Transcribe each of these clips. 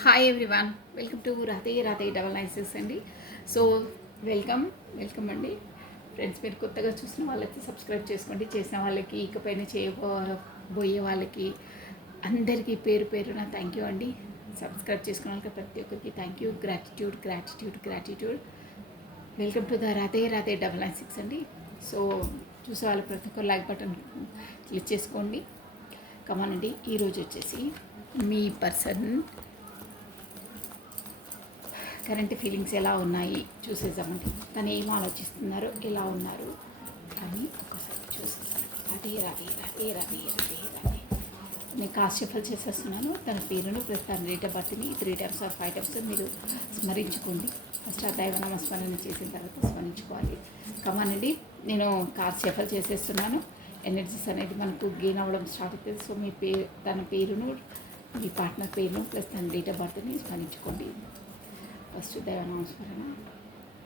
Hi everyone, welcome to Radhe Radhe 996 అండి. So welcome అండి friends. మీరు కొత్తగా చూసిన వాళ్ళకి సబ్స్క్రైబ్ చేసుకోండి, చేసిన వాళ్ళకి ఇకపైన చేయబోయే వాళ్ళకి అందరికీ పేరు పేరున థ్యాంక్ యూ అండి. సబ్స్క్రైబ్ చేసుకున్న వాళ్ళకి ప్రతి ఒక్కరికి thank you, gratitude. Welcome to the Radhe Radhe 996 అండి. సో చూసే వాళ్ళు ప్రతి ఒక్కరు లైక్ బటన్ క్లిక్ చేసుకోండి. కమానండి. ఈరోజు వచ్చేసి మీ పర్సన్ కరెంట్ ఫీలింగ్స్ ఎలా ఉన్నాయి చూసేద్దామండి. తను ఏం ఆలోచిస్తున్నారు, ఎలా ఉన్నారు అని ఒకసారి చూసేద్దాం. రాధే నేను కాస్ట్ షఫల్ చేసేస్తున్నాను. తన పేరును ప్లస్ తన డేట్ ఆఫ్ బర్త్ని 3 times ఆర్ 5 times మీరు స్మరించుకోండి. ఫస్ట్ ఆ దైవనామస్మరణ చేసిన తర్వాత స్మరించుకోవాలి. కమానండి. నేను కాస్ట్ షఫల్ చేసేస్తున్నాను. ఎనర్జీస్ అనేది మనకు గెయిన్ అవ్వడం స్టార్ట్ అవుతుంది. సో మీ తన పేరును, మీ పార్ట్నర్ పేరును ప్లస్ తన డేట్ ఆఫ్ బర్త్ని స్మరించుకోండి. ఫస్ట్ దైవనామస్మరణ.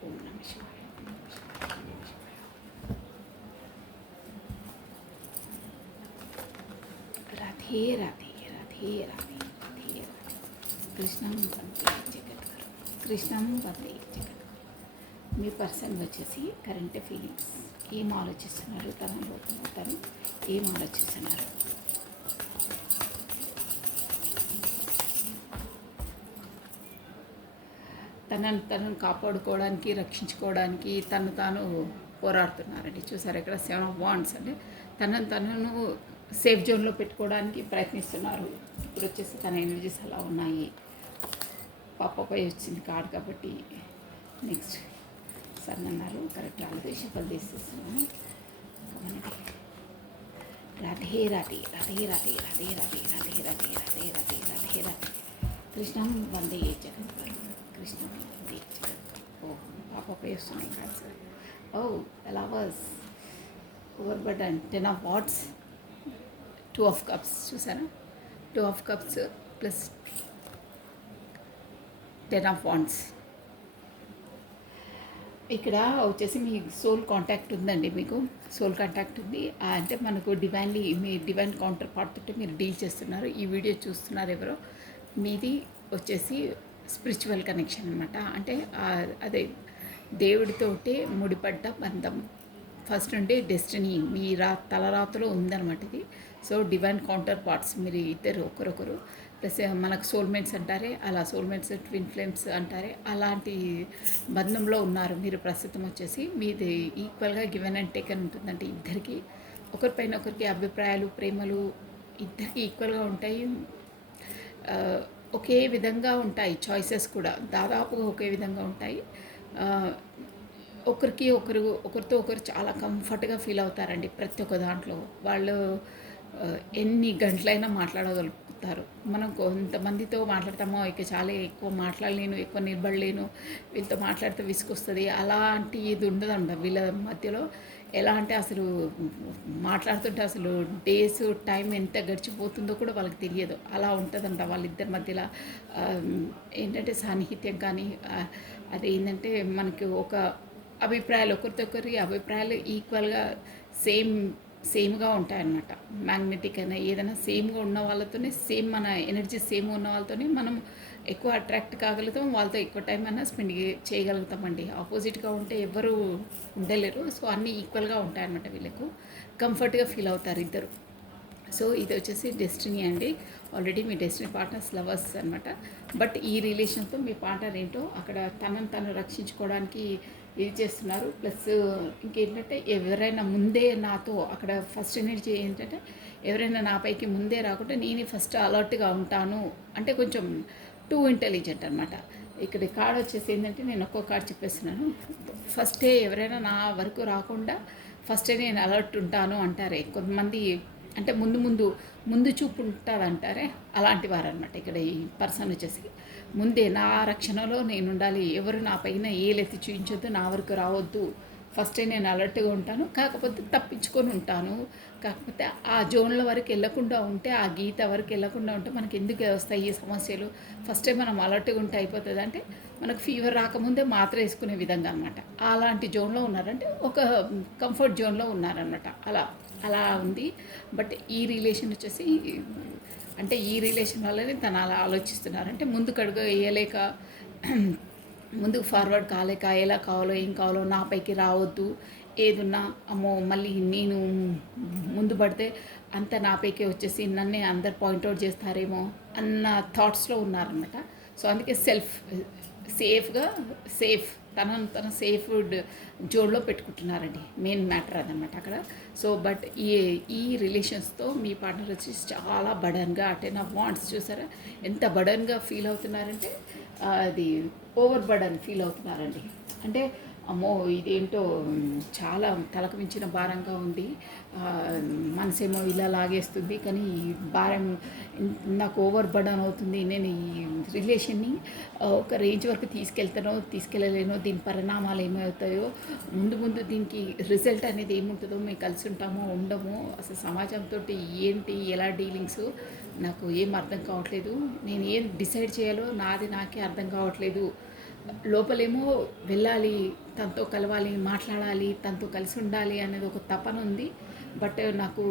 ఓం నమ శివాయ. రాధే రాధే రాధే రాధే రాధే రాధే. కృష్ణం వందే జగద్గురు, కృష్ణం వందే జగద్గురు. మీ పర్సన్ వచ్చేసి కరెంట్ ఫీలింగ్స్ ఏం ఆలోచిస్తున్నారు, తను ఏం ఆలోచిస్తున్నారు. తనను కాపాడుకోవడానికి, రక్షించుకోవడానికి తాను పోరాడుతున్నారండి. చూసారు ఇక్కడ 7 of Wands అంటే తనను సేఫ్ జోన్లో పెట్టుకోవడానికి ప్రయత్నిస్తున్నారు. ఇప్పుడు వచ్చేసి తన ఎనర్జీస్ అలా ఉన్నాయి. పాపపై వచ్చింది కార్డ్ కాబట్టి నెక్స్ట్ సన్ అన్నారు. కరెక్ట్ రాలేదు, షఫల్ తీసేస్తున్నాను. రాధే రాధే రాధే రాధే రాధే రాధే రాధే రాధే రాధే రాధే రాధే రాధే. కృష్ణం వందే జగద్గురు, కృష్ణం వందే జగద్గురు. ఓ పాపపై వస్తున్నాయి కార్డ్స్. ఓ lovers over button 10 of Wands, 2 of Cups. చూసారా, 2 of Cups plus 10 of Wands. ఇక్కడ వచ్చేసి మీ సోల్ కాంటాక్ట్ ఉందండి. మీకు సోల్ కాంటాక్ట్ ఉంది అంటే మనకు మీ డివైన్ కౌంటర్ పార్ట్ తోటి మీరు డీల్ చేస్తున్నారు. ఈ వీడియో చూస్తున్నారు ఎవరో, మీది వచ్చేసి స్పిరిచువల్ కనెక్షన్ అనమాట. అంటే అదే దేవుడితోటే ముడిపడ్డ బంధం. ఫస్ట్ నుండి డెస్టినీ మీ తలరాతలో ఉందన్నమాట ఇది. సో డివైన్ కౌంటర్ పార్ట్స్ మీరు ఇద్దరు ఒకరొకరు. ప్లస్ మనకు సోల్మేట్స్ అంటారే, అలా సోల్మేట్స్, ట్విన్ ఫ్లేమ్స్ అంటారే, అలాంటి బంధంలో ఉన్నారు మీరు ప్రస్తుతం. వచ్చేసి మీది ఈక్వల్గా గివెన్ అండ్ టేకన్ ఉంటుందంటే ఇద్దరికి ఒకరిపైన ఒకరికి అభిప్రాయాలు, ప్రేమలు ఇద్దరికి ఈక్వల్గా ఉంటాయి. ఒకే విధంగా ఉంటాయి. చాయిసెస్ కూడా దాదాపుగా ఒకే విధంగా ఉంటాయి. ఒకరితో ఒకరు చాలా కంఫర్ట్గా ఫీల్ అవుతారండి. ప్రతి ఒక్క దాంట్లో వాళ్ళు ఎన్ని గంటలైనా మాట్లాడగలుగుతారు. మనం కొంతమందితో మాట్లాడతామో ఇక చాలా ఎక్కువ మాట్లాడలేను, ఎక్కువ నిలబడలేను, వీళ్ళతో మాట్లాడితే విసుకొస్తుంది, అలాంటి ఇది ఉండదంట వీళ్ళ మధ్యలో. ఎలా అంటే అసలు మాట్లాడుతుంటే అసలు డేస్ టైం ఎంత గడిచిపోతుందో కూడా వాళ్ళకి తెలియదు. అలా ఉంటుందంట వాళ్ళిద్దరి మధ్యలో. ఏంటంటే సాన్నిహిత్యం కానీ అదేంటంటే మనకి ఒక అభిప్రాయాలు, ఒకరితో ఒకరి అభిప్రాయాలు ఈక్వల్గా సేమ్గా ఉంటాయన్నమాట. మ్యాగ్నెటిక్ అయినా ఏదైనా సేమ్గా ఉన్న వాళ్ళతోనే, మన ఎనర్జీ సేమ్ ఉన్న వాళ్ళతోనే మనం ఎక్కువ అట్రాక్ట్ కాగలుగుతాం. వాళ్ళతో ఎక్కువ టైం అయినా స్పెండ్ చేయగలుగుతామండి. ఆపోజిట్గా ఉంటే ఎవరు ఉండలేరు. సో అన్నీ ఈక్వల్గా ఉంటాయన్నమాట. వీళ్ళకు కంఫర్ట్గా ఫీల్ అవుతారు ఇద్దరు. సో ఇది వచ్చేసి డెస్టినీ అండి. ఆల్రెడీ మీ డెస్టినీ పార్ట్నర్స్ లవర్స్ అనమాట. బట్ ఈ రిలేషన్తో మీ పార్ట్నర్ ఏంటో అక్కడ తను రక్షించుకోవడానికి ఇది చేస్తున్నారు. ప్లస్ ఇంకేంటంటే ఎవరైనా ముందే నాతో అక్కడ ఫస్ట్ ఎనర్జీ ఏంటంటే ఎవరైనా నాపైకి ముందే రాకుండా నేనే ఫస్ట్ అలర్ట్గా ఉంటాను అంటే కొంచెం టూ ఇంటెలిజెంట్ అనమాట. ఇక్కడ కార్డ్ వచ్చేసి ఏంటంటే నేను ఒక్కో కార్డ్ చెప్పేస్తున్నాను. ఫస్టే ఎవరైనా నా వరకు రాకుండా ఫస్టే నేను అలర్ట్ ఉంటాను అంటారే కొంతమంది. అంటే ముందు చూపు ఉంటుంది అంటారే, అలాంటి వారు అనమాట. ఇక్కడ ఈ పర్సన్ వచ్చేసి ముందే నా రక్షణలో నేను ఉండాలి, ఎవరు నా పైన ఏలెత్తి చూపించొద్దు, నా వరకు రావద్దు, ఫస్టే నేను అలర్ట్గా ఉంటాను, కాకపోతే తప్పించుకొని ఉంటాను. కాకపోతే ఆ జోన్ల వరకు వెళ్ళకుండా ఉంటే, ఆ గీత వరకు వెళ్ళకుండా ఉంటే మనకి ఎందుకు వస్తాయి ఈ సమస్యలు. ఫస్టే మనం అలర్ట్గా ఉంటే అయిపోతుంది. అంటే మనకు ఫీవర్ రాకముందే మాత్ర వేసుకునే విధంగా అనమాట. అలాంటి జోన్లో ఉన్నారంటే ఒక కంఫర్ట్ జోన్లో ఉన్నారనమాట. అలా ఉంది. బట్ ఈ రిలేషన్ వచ్చేసి అంటే ఈ రిలేషన్ వల్లనే తను అలా ఆలోచిస్తున్నారు. అంటే ముందుకు అడుగు వేయలేక ముందుకు ఫార్వర్డ్ కాలేక ఎలా కావాలో ఏం కావాలో నా పైకి రావద్దు, ఏదున్నా అమ్మో మళ్ళీ నేను ముందు పడితే అంత నా పైకే వచ్చేసి నన్నే అందరు పాయింట్అవుట్ చేస్తారేమో అన్న థాట్స్లో ఉన్నారనమాట. సో అందుకే సేఫ్గా సేఫ్ తనను తన సేఫ్ జోన్లో పెట్టుకుంటున్నారండి. మెయిన్ మ్యాటర్ అదనమాట అక్కడ. సో బట్ ఈ రిలేషన్స్తో మీ పార్ట్నర్ వచ్చి చాలా బడన్గా అంటే నా వాంట్స్ చూసారా ఎంత బడన్గా ఫీల్ అవుతున్నారంటే అది ఓవర్ బర్డన్ ఫీల్ అవుతున్నారండి. అంటే అమ్మో ఇదేంటో చాలా తలకు మించిన భారంగా ఉంది, మనసేమో ఇలా లాగేస్తుంది, కానీ ఈ భారం నాకు ఓవర్ బర్డన్ అవుతుంది, నేను ఈ రిలేషన్ని ఒక రేంజ్ వరకు తీసుకెళ్తానో తీసుకెళ్ళలేనో, దీని పరిణామాలు ఏమవుతాయో, ముందు ముందు దీనికి రిజల్ట్ అనేది ఏముంటుందో, మేము కలిసి ఉంటామో ఉండమో, అసలు సమాజంతో ఏంటి ఎలా డీలింగ్స్ నాకు ఏం అర్థం కావట్లేదు, నేను ఏం డిసైడ్ చేయాలో నాకే అర్థం కావట్లేదు. లోపలేమో వెళ్ళాలి, తనతో కలవాలి, మాట్లాడాలి, తనతో కలిసి ఉండాలి అనేది ఒక తపన ఉంది. బట్ నాకు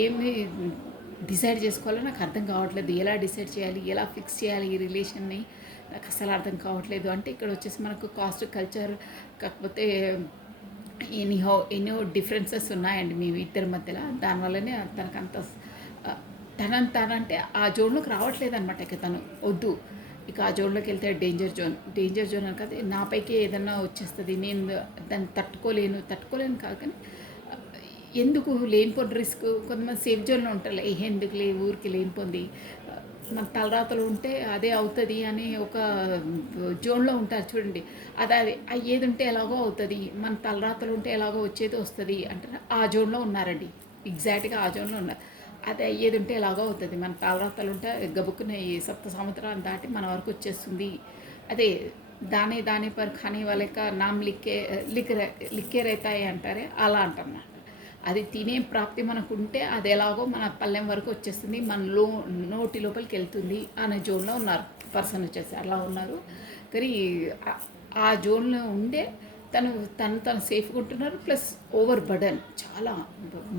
ఏమి డిసైడ్ చేసుకోవాలో నాకు అర్థం కావట్లేదు. ఎలా డిసైడ్ చేయాలి, ఎలా ఫిక్స్ చేయాలి ఈ రిలేషన్ని నాకు అసలు అర్థం కావట్లేదు. అంటే ఇక్కడ వచ్చేసి మనకు కాస్ట్ కల్చర్ కాకపోతే ఎన్నో డిఫరెన్సెస్ ఉన్నాయండి మీ ఇద్దరి మధ్యలో. దానివల్లనే తనకంత తనంటే ఆ జోన్లోకి రావట్లేదు అనమాట. ఇక తను వద్దు, ఇక ఆ జోన్లోకి వెళ్తే డేంజర్ జోన్ అని కాదు, నాపైకి ఏదన్నా వచ్చేస్తుంది, నేను దాన్ని తట్టుకోలేను కాదు, కానీ ఎందుకు లేనిపోని రిస్క్. కొంతమంది సేఫ్ జోన్లో ఉంటారు, ఎందుకు ఊరికి లేనిపోంది, మన తలరాతలు ఉంటే అదే అవుతుంది అని ఒక జోన్లో ఉంటారు చూడండి. అది ఏది ఉంటే ఎలాగో అవుతుంది, మన తలరాతలు ఉంటే ఎలాగో వచ్చేది వస్తుంది అంటారు. ఆ జోన్లో ఉన్నారండి, ఎగ్జాక్ట్గా ఆ జోన్లో ఉన్నారు. అది అయ్యేది ఉంటే ఎలాగో అవుతుంది, మన తాళరాతలు ఉంటే గబుక్కున ఈ సప్త సముద్రాన్ని దాటి మన వరకు వచ్చేస్తుంది. అదే దాని పర్ ఖానీ వాళ్ళ నామ్ లిక్కే రైతాయి అంటారే, అలా అంటున్నారు. అది తినే ప్రాప్తి మనకు ఉంటే అది ఎలాగో మన పల్లెం వరకు వచ్చేస్తుంది, మన నోటి లోపలికి వెళ్తుంది అనే జోన్లో ఉన్నారు పర్సన్ వచ్చేసి, అలా ఉన్నారు. కానీ ఆ జోన్లో ఉండే తను సేఫ్గా ఉంటున్నారు. ప్లస్ ఓవర్ బర్డన్, చాలా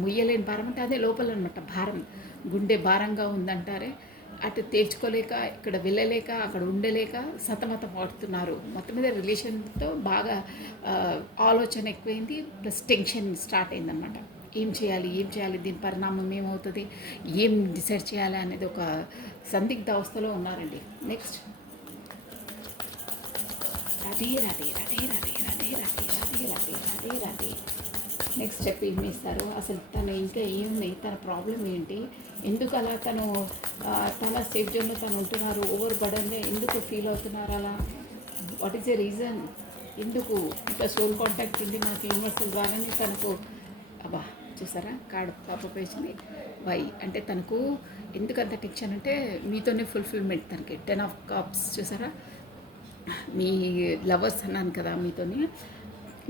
ముయ్యలేని భారం అంటే అదే లోపల అనమాట. భారం, గుండె భారంగా ఉందంటారే, అటు తేల్చుకోలేక, ఇక్కడ వెళ్ళలేక, అక్కడ ఉండలేక సతమతం పడుతున్నారు. మొత్తం మీద రిలేషన్తో బాగా ఆలోచన ఎక్కువైంది, ప్లస్ టెన్షన్ స్టార్ట్ అయిందనమాట. ఏం చేయాలి, దీని పరిణామం ఏమవుతుంది, ఏం డిసైడ్ చేయాలి అనేది ఒక సందిగ్ధ అవస్థలో ఉన్నారండి. నెక్స్ట్ రదే రదే రదే రదే రదే రదే రదే రదే రదే రదే నెక్స్ట్ స్టెప్ ఏమి ఇస్తారు, అసలు తను ఇంకా ఏముంది, తన ప్రాబ్లం ఏంటి, ఎందుకు అలా తన సేఫ్ జోన్లో తను ఉంటున్నారు, ఓవర్ బర్డన్గా ఎందుకు ఫీల్ అవుతున్నారు అలా, వాట్ ఈస్ ద రీజన్, ఎందుకు ఇంకా సోల్ కాంటాక్ట్ ఉంది మనకి యూనివర్సల్ ద్వారానే తనకు. అబ్బా చూసారా కార్డ్ పాప పేజ్ని వై అంటే తనకు ఎందుకంత టెన్షన్ అంటే మీతోనే ఫుల్ఫిల్మెంట్, తనకి 10 of Cups చూసారా, మీ లవర్స్ అన్నాను కదా,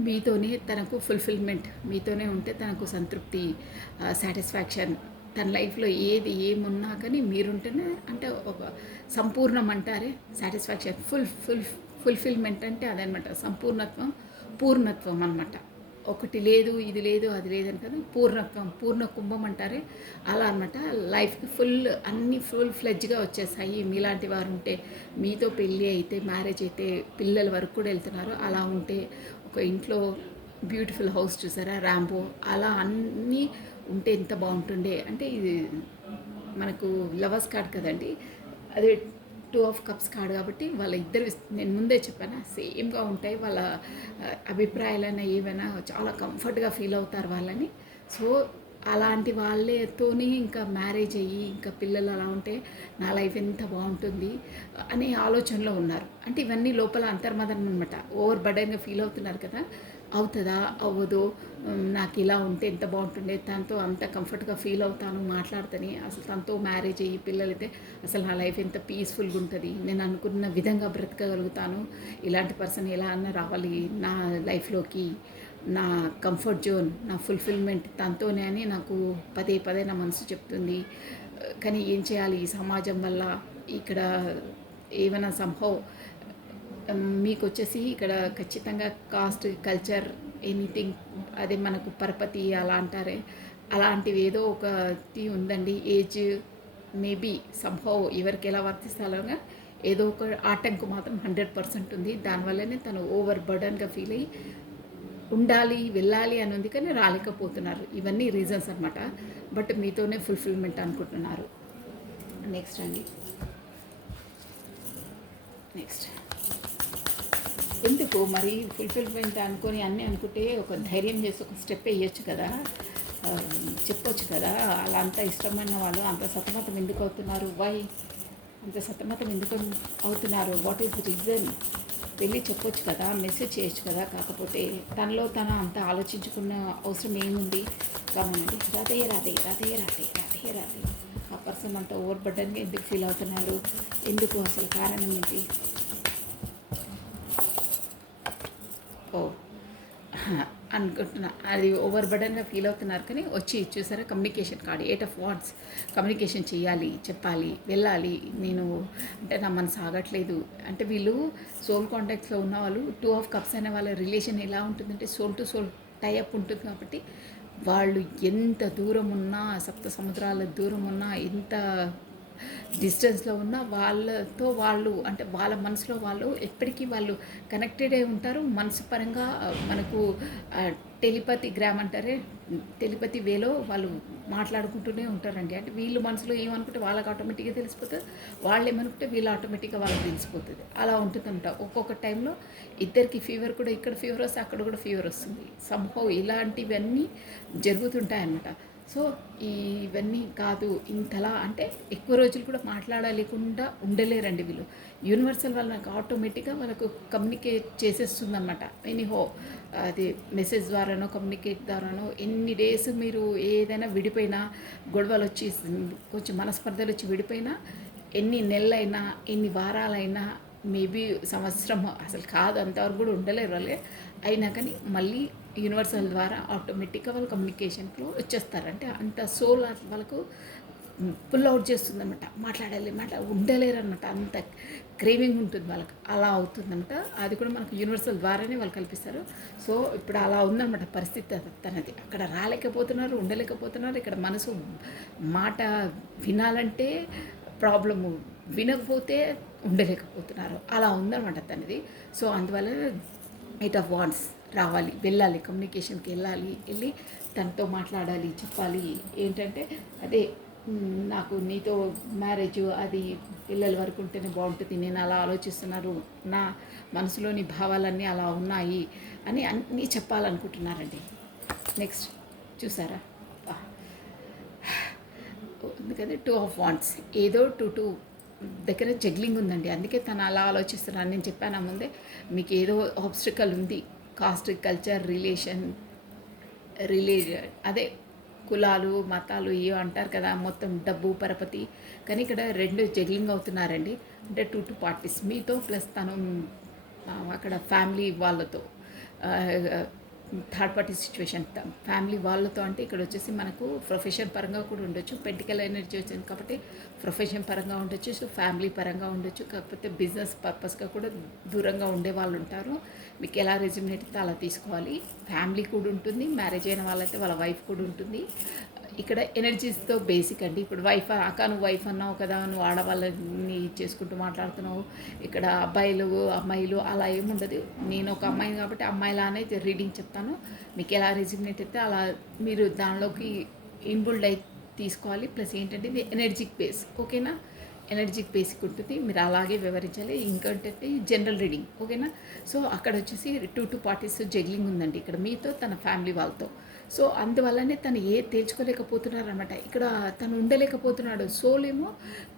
మీతోనే తనకు ఫుల్ఫిల్మెంట్, మీతోనే ఉంటే తనకు సంతృప్తి, సాటిస్ఫాక్షన్, తన లైఫ్లో ఏమున్నా కానీ మీరుంటేనే అంటే ఒక సంపూర్ణం అంటారే, సాటిస్ఫాక్షన్, ఫుల్ఫిల్మెంట్ అంటే అదనమాట, సంపూర్ణత్వం, పూర్ణత్వం అనమాట. ఒకటి లేదు, ఇది లేదు, అది లేదని కదా, పూర్ణత్వం, పూర్ణ కుంభం అంటారే, అలా అనమాట. లైఫ్కి అన్నీ ఫుల్ ఫ్లెడ్జ్గా వచ్చేసాయి మీలాంటి వారు ఉంటే. మీతో పెళ్ళి అయితే, మ్యారేజ్ అయితే, పిల్లల వరకు కూడా వెళ్తున్నారు. అలా ఉంటే ఒక ఇంట్లో బ్యూటిఫుల్ హౌస్ చూసారా, ర్యాంబో, అలా అన్నీ ఉంటే ఎంత బాగుంటుండే. అంటే ఇది మనకు లవర్స్ కార్డ్ కదండి, అదే 2 of Cups కార్డ్ కాబట్టి వాళ్ళ ఇద్దరు నేను ముందే చెప్పాను సేమ్గా ఉంటాయి వాళ్ళ అభిప్రాయాలైనా ఏవైనా చాలా కంఫర్ట్గా ఫీల్ అవుతారు వాళ్ళని. సో అలాంటి వాళ్ళతోనే ఇంకా మ్యారేజ్ అయ్యి ఇంకా పిల్లలు అలా ఉంటే నా లైఫ్ ఎంత బాగుంటుంది అనే ఆలోచనలో ఉన్నారు. అంటే ఇవన్నీ లోపల అంతర్మదనం అనమాట. ఓవర్ బర్డెన్గా ఫీల్ అవుతున్నారు కదా, అవుతుందా అవ్వదో, నాకు ఇలా ఉంటే ఎంత బాగుంటుండే, తనతో అంత కంఫర్ట్గా ఫీల్ అవుతాను మాట్లాడుతాను, అసలు తనతో మ్యారేజ్ అయ్యి పిల్లలైతే అసలు నా లైఫ్ ఎంత పీస్ఫుల్గా ఉంటుంది, నేను అనుకున్న విధంగా బ్రతకగలుగుతాను, ఇలాంటి పర్సన్ ఎలా అన్న రావాలి నా లైఫ్లోకి, నా కంఫర్ట్ జోన్, నా ఫుల్ఫిల్మెంట్ తనతోనే అని నాకు పదే పదే నా మనసు చెప్తుంది. కానీ ఏం చేయాలి, ఈ సమాజం వల్ల ఇక్కడ ఏమైనా సంభవ్ మీకు వచ్చేసి ఇక్కడ ఖచ్చితంగా కాస్ట్ కల్చర్ ఎనీథింగ్ అదే మనకు పరపతి అలా అంటారే, అలాంటివి ఏదో ఒకటి ఉందండి. ఏజ్ మేబీ సంహౌ ఎవరికి ఎలా వర్తిస్తాలోగా ఏదో ఒక ఆటంకం మాత్రం 100% ఉంది. దానివల్లనే తను ఓవర్ బర్డన్గా ఫీల్ అయ్యి ఉండాలి వెళ్ళాలి అని ఉంది కానీ రాలేకపోతున్నారు. ఇవన్నీ రీజన్స్ అనమాట. బట్ మీతోనే ఫుల్ఫిల్మెంట్ అనుకుంటున్నారు. నెక్స్ట్ అండి, నెక్స్ట్ ఎందుకు మరి ఫుల్ఫిల్మెంట్ అనుకొని అన్నీ అనుకుంటే ఒక ధైర్యం చేసి ఒక స్టెప్ వేయొచ్చు కదా, ఆ, చెప్పొచ్చు కదా. అలా అంత ఇష్టమైన వాళ్ళు అంత సతమతం ఎందుకు అవుతున్నారు? వై అంత సతమతం ఎందుకు అవుతున్నారు? What is the reason? వెళ్ళి చెప్పొచ్చు కదా, మెసేజ్ చేయొచ్చు కదా. కాకపోతే తనలో తన అంత ఆలోచించుకున్న అవసరం ఏముంది? కామనండి, రాధే రాధే రాధే రాధే రాధే రాధే. ఆ పర్సన్ అంత ఓవర్ బర్డన్గా ఎందుకు ఫీల్ అవుతున్నారు? ఎందుకు అసలు కారణం ఏంటి? ఓ అనుకుంటున్నా అది ఓవర్ బర్డన్గా ఫీల్ అవుతున్నారు. కానీ వచ్చి చూసారా communication card 8 of wands. Communication చేయాలి, చెప్పాలి, వెళ్ళాలి. నేను అంటే నా మనసు ఆగట్లేదు అంటే వీళ్ళు సోల్ కాంటాక్ట్స్లో ఉన్న వాళ్ళు 2 ఆఫ్ కప్స్ అనే వాళ్ళ రిలేషన్ ఎలా ఉంటుందంటే సోల్ టు సోల్ టైఅప్ ఉంటుంది. కాబట్టి వాళ్ళు ఎంత దూరం ఉన్నా, సప్త సముద్రాల దూరం ఉన్నా, ఎంత డిస్టెన్స్లో ఉన్న వాళ్ళతో వాళ్ళు అంటే వాళ్ళ మనసులో వాళ్ళు ఎప్పటికీ వాళ్ళు కనెక్టెడ్ అయి ఉంటారు. మనసు పరంగా మనకు టెలిపతి గ్రామ్ అంటారే, టెలిపతి వేలో వాళ్ళు మాట్లాడుకుంటూనే ఉంటారండి. అంటే వీళ్ళు మనసులో ఏమనుకుంటే వాళ్ళకి ఆటోమేటిక్గా తెలిసిపోతుంది, వాళ్ళు ఏమనుకుంటే వీళ్ళు ఆటోమేటిక్గా వాళ్ళకి తెలిసిపోతుంది. అలా ఉంటుందంట. ఒక్కొక్క టైంలో ఇద్దరికి ఫీవర్ కూడా, ఇక్కడ ఫీవర్ వస్తే అక్కడ కూడా ఫీవర్ వస్తుంది. సంభవ్ ఇలాంటివన్నీ జరుగుతుంటాయన్నమాట. సో ఇవన్నీ కాదు ఇంతలా అంటే ఎక్కువ రోజులు కూడా మాట్లాడలేకుండా ఉండలేరండి వీళ్ళు. యూనివర్సల్ వాళ్ళకి ఆటోమేటిక్గా వాళ్ళకు కమ్యూనికేట్ చేసేస్తుందన్నమాట. ఎనీహో అది మెసేజ్ ద్వారానో కమ్యూనికేట్ ద్వారానో ఎన్ని డేస్ మీరు ఏదైనా విడిపోయినా, గొడవలు వచ్చి కొంచెం మనస్పర్ధలు వచ్చి విడిపోయినా, ఎన్ని నెలలైనా ఎన్ని వారాలైనా మేబీ సంవత్సరం అసలు కాదు అంతవరకు కూడా ఉండలేరు వాళ్ళే. అయినా కానీ మళ్ళీ యూనివర్సల్ ద్వారా ఆటోమేటిక్గా వాళ్ళు కమ్యూనికేషన్లో వచ్చేస్తారు. అంటే అంత సోల్ వాళ్ళకు పుల్ అవుట్ చేస్తుందన్నమాట. మాట్లాడాలి ఉండలేరు అనమాట. అంత క్రేవింగ్ ఉంటుంది వాళ్ళకి. అలా అవుతుందన్నమాట. అది కూడా మనకు యూనివర్సల్ ద్వారానే వాళ్ళు కల్పిస్తారు. సో ఇప్పుడు అలా ఉందన్నమాట పరిస్థితి తనది. అక్కడ రాలేకపోతున్నారు, ఉండలేకపోతున్నారు. ఇక్కడ మనసు మాట వినాలంటే ప్రాబ్లము, వినకపోతే ఉండలేకపోతున్నారు. అలా ఉందన్నమాట తనది. సో అందువల్ల 8 ఆఫ్ వాండ్స్ రావాలి, వెళ్ళాలి, కమ్యూనికేషన్కి వెళ్ళి తనతో మాట్లాడాలి, చెప్పాలి. ఏంటంటే అదే నాకు నీతో మ్యారేజ్ అది పిల్లల వరకు ఉంటేనే బాగుంటుంది, నేను అలా ఆలోచిస్తున్నారు, నా మనసులోని భావాలన్నీ అలా ఉన్నాయి అని అన్నీ చెప్పాలనుకుంటున్నారండి. నెక్స్ట్ చూసారా ఎందుకంటే 2 ఆఫ్ వాండ్స్ ఏదో టూ దగ్గర జగ్లింగ్ ఉందండి. అందుకే తను అలా ఆలోచిస్తున్నాను. నేను చెప్పాను ముందే మీకు ఏదో ఆబ్స్టికల్ ఉంది. కాస్ట్, కల్చర్, రిలీజియన్ అదే కులాలు మతాలు ఏవో అంటారు కదా, మొత్తం డబ్బు పరపతి. కానీ ఇక్కడ రెండు జగ్లింగ్ అవుతున్నారండి. అంటే 2 పార్టీస్ మీతో ప్లస్ తను అక్కడ ఫ్యామిలీ వాళ్ళతో, థర్డ్ పార్టీ సిచ్యువేషన్ ఫ్యామిలీ వాళ్ళతో. అంటే ఇక్కడ వచ్చేసి మనకు ప్రొఫెషన్ పరంగా కూడా ఉండొచ్చు. పెంటికల్ ఎనర్జీ వచ్చింది కాబట్టి ప్రొఫెషన్ పరంగా ఉండొచ్చు, సో ఫ్యామిలీ పరంగా ఉండొచ్చు. కాకపోతే బిజినెస్ పర్పస్గా కూడా దూరంగా ఉండే వాళ్ళు ఉంటారు. మీకు ఎలా రెజ్యూమినేట్ అయితే అలా తీసుకోవాలి. ఫ్యామిలీ కూడా ఉంటుంది, మ్యారేజ్ అయిన వాళ్ళైతే వాళ్ళ వైఫ్ కూడా ఉంటుంది. ఇక్కడ ఎనర్జీస్తో బేసిక్ అండి. ఇప్పుడు వైఫ్ అక్క నువ్వు వైఫ్ అన్నావు కదా, నువ్వు ఆడవాళ్ళని చేసుకుంటూ మాట్లాడుతున్నావు. ఇక్కడ అబ్బాయిలు అమ్మాయిలు అలా ఏముండదు. నేను ఒక అమ్మాయిని కాబట్టి అమ్మాయిలానే రీడింగ్ చెప్తాను. మీకు ఎలా రెజ్యూమినేట్ అయితే అలా మీరు దానిలోకి ఇన్బుల్డ్ అయి తీసుకోవాలి. ప్లస్ ఏంటంటే ఇది ఎనర్జిక్ బేస్, ఓకేనా? ఎనర్జిక్ బేసిక్ ఉంటుంది, మీరు అలాగే వివరించాలి. ఇంకేంటంటే జనరల్ రీడింగ్, ఓకేనా? సో అక్కడ వచ్చేసి 2 పార్టీస్ జగ్లింగ్ ఉందండి ఇక్కడ మీతో తన ఫ్యామిలీ వాళ్ళతో. సో అందువల్లనే తను తేల్చుకోలేకపోతున్నారు అనమాట. ఇక్కడ తను ఉండలేకపోతున్నాడు. సోల్ ఏమో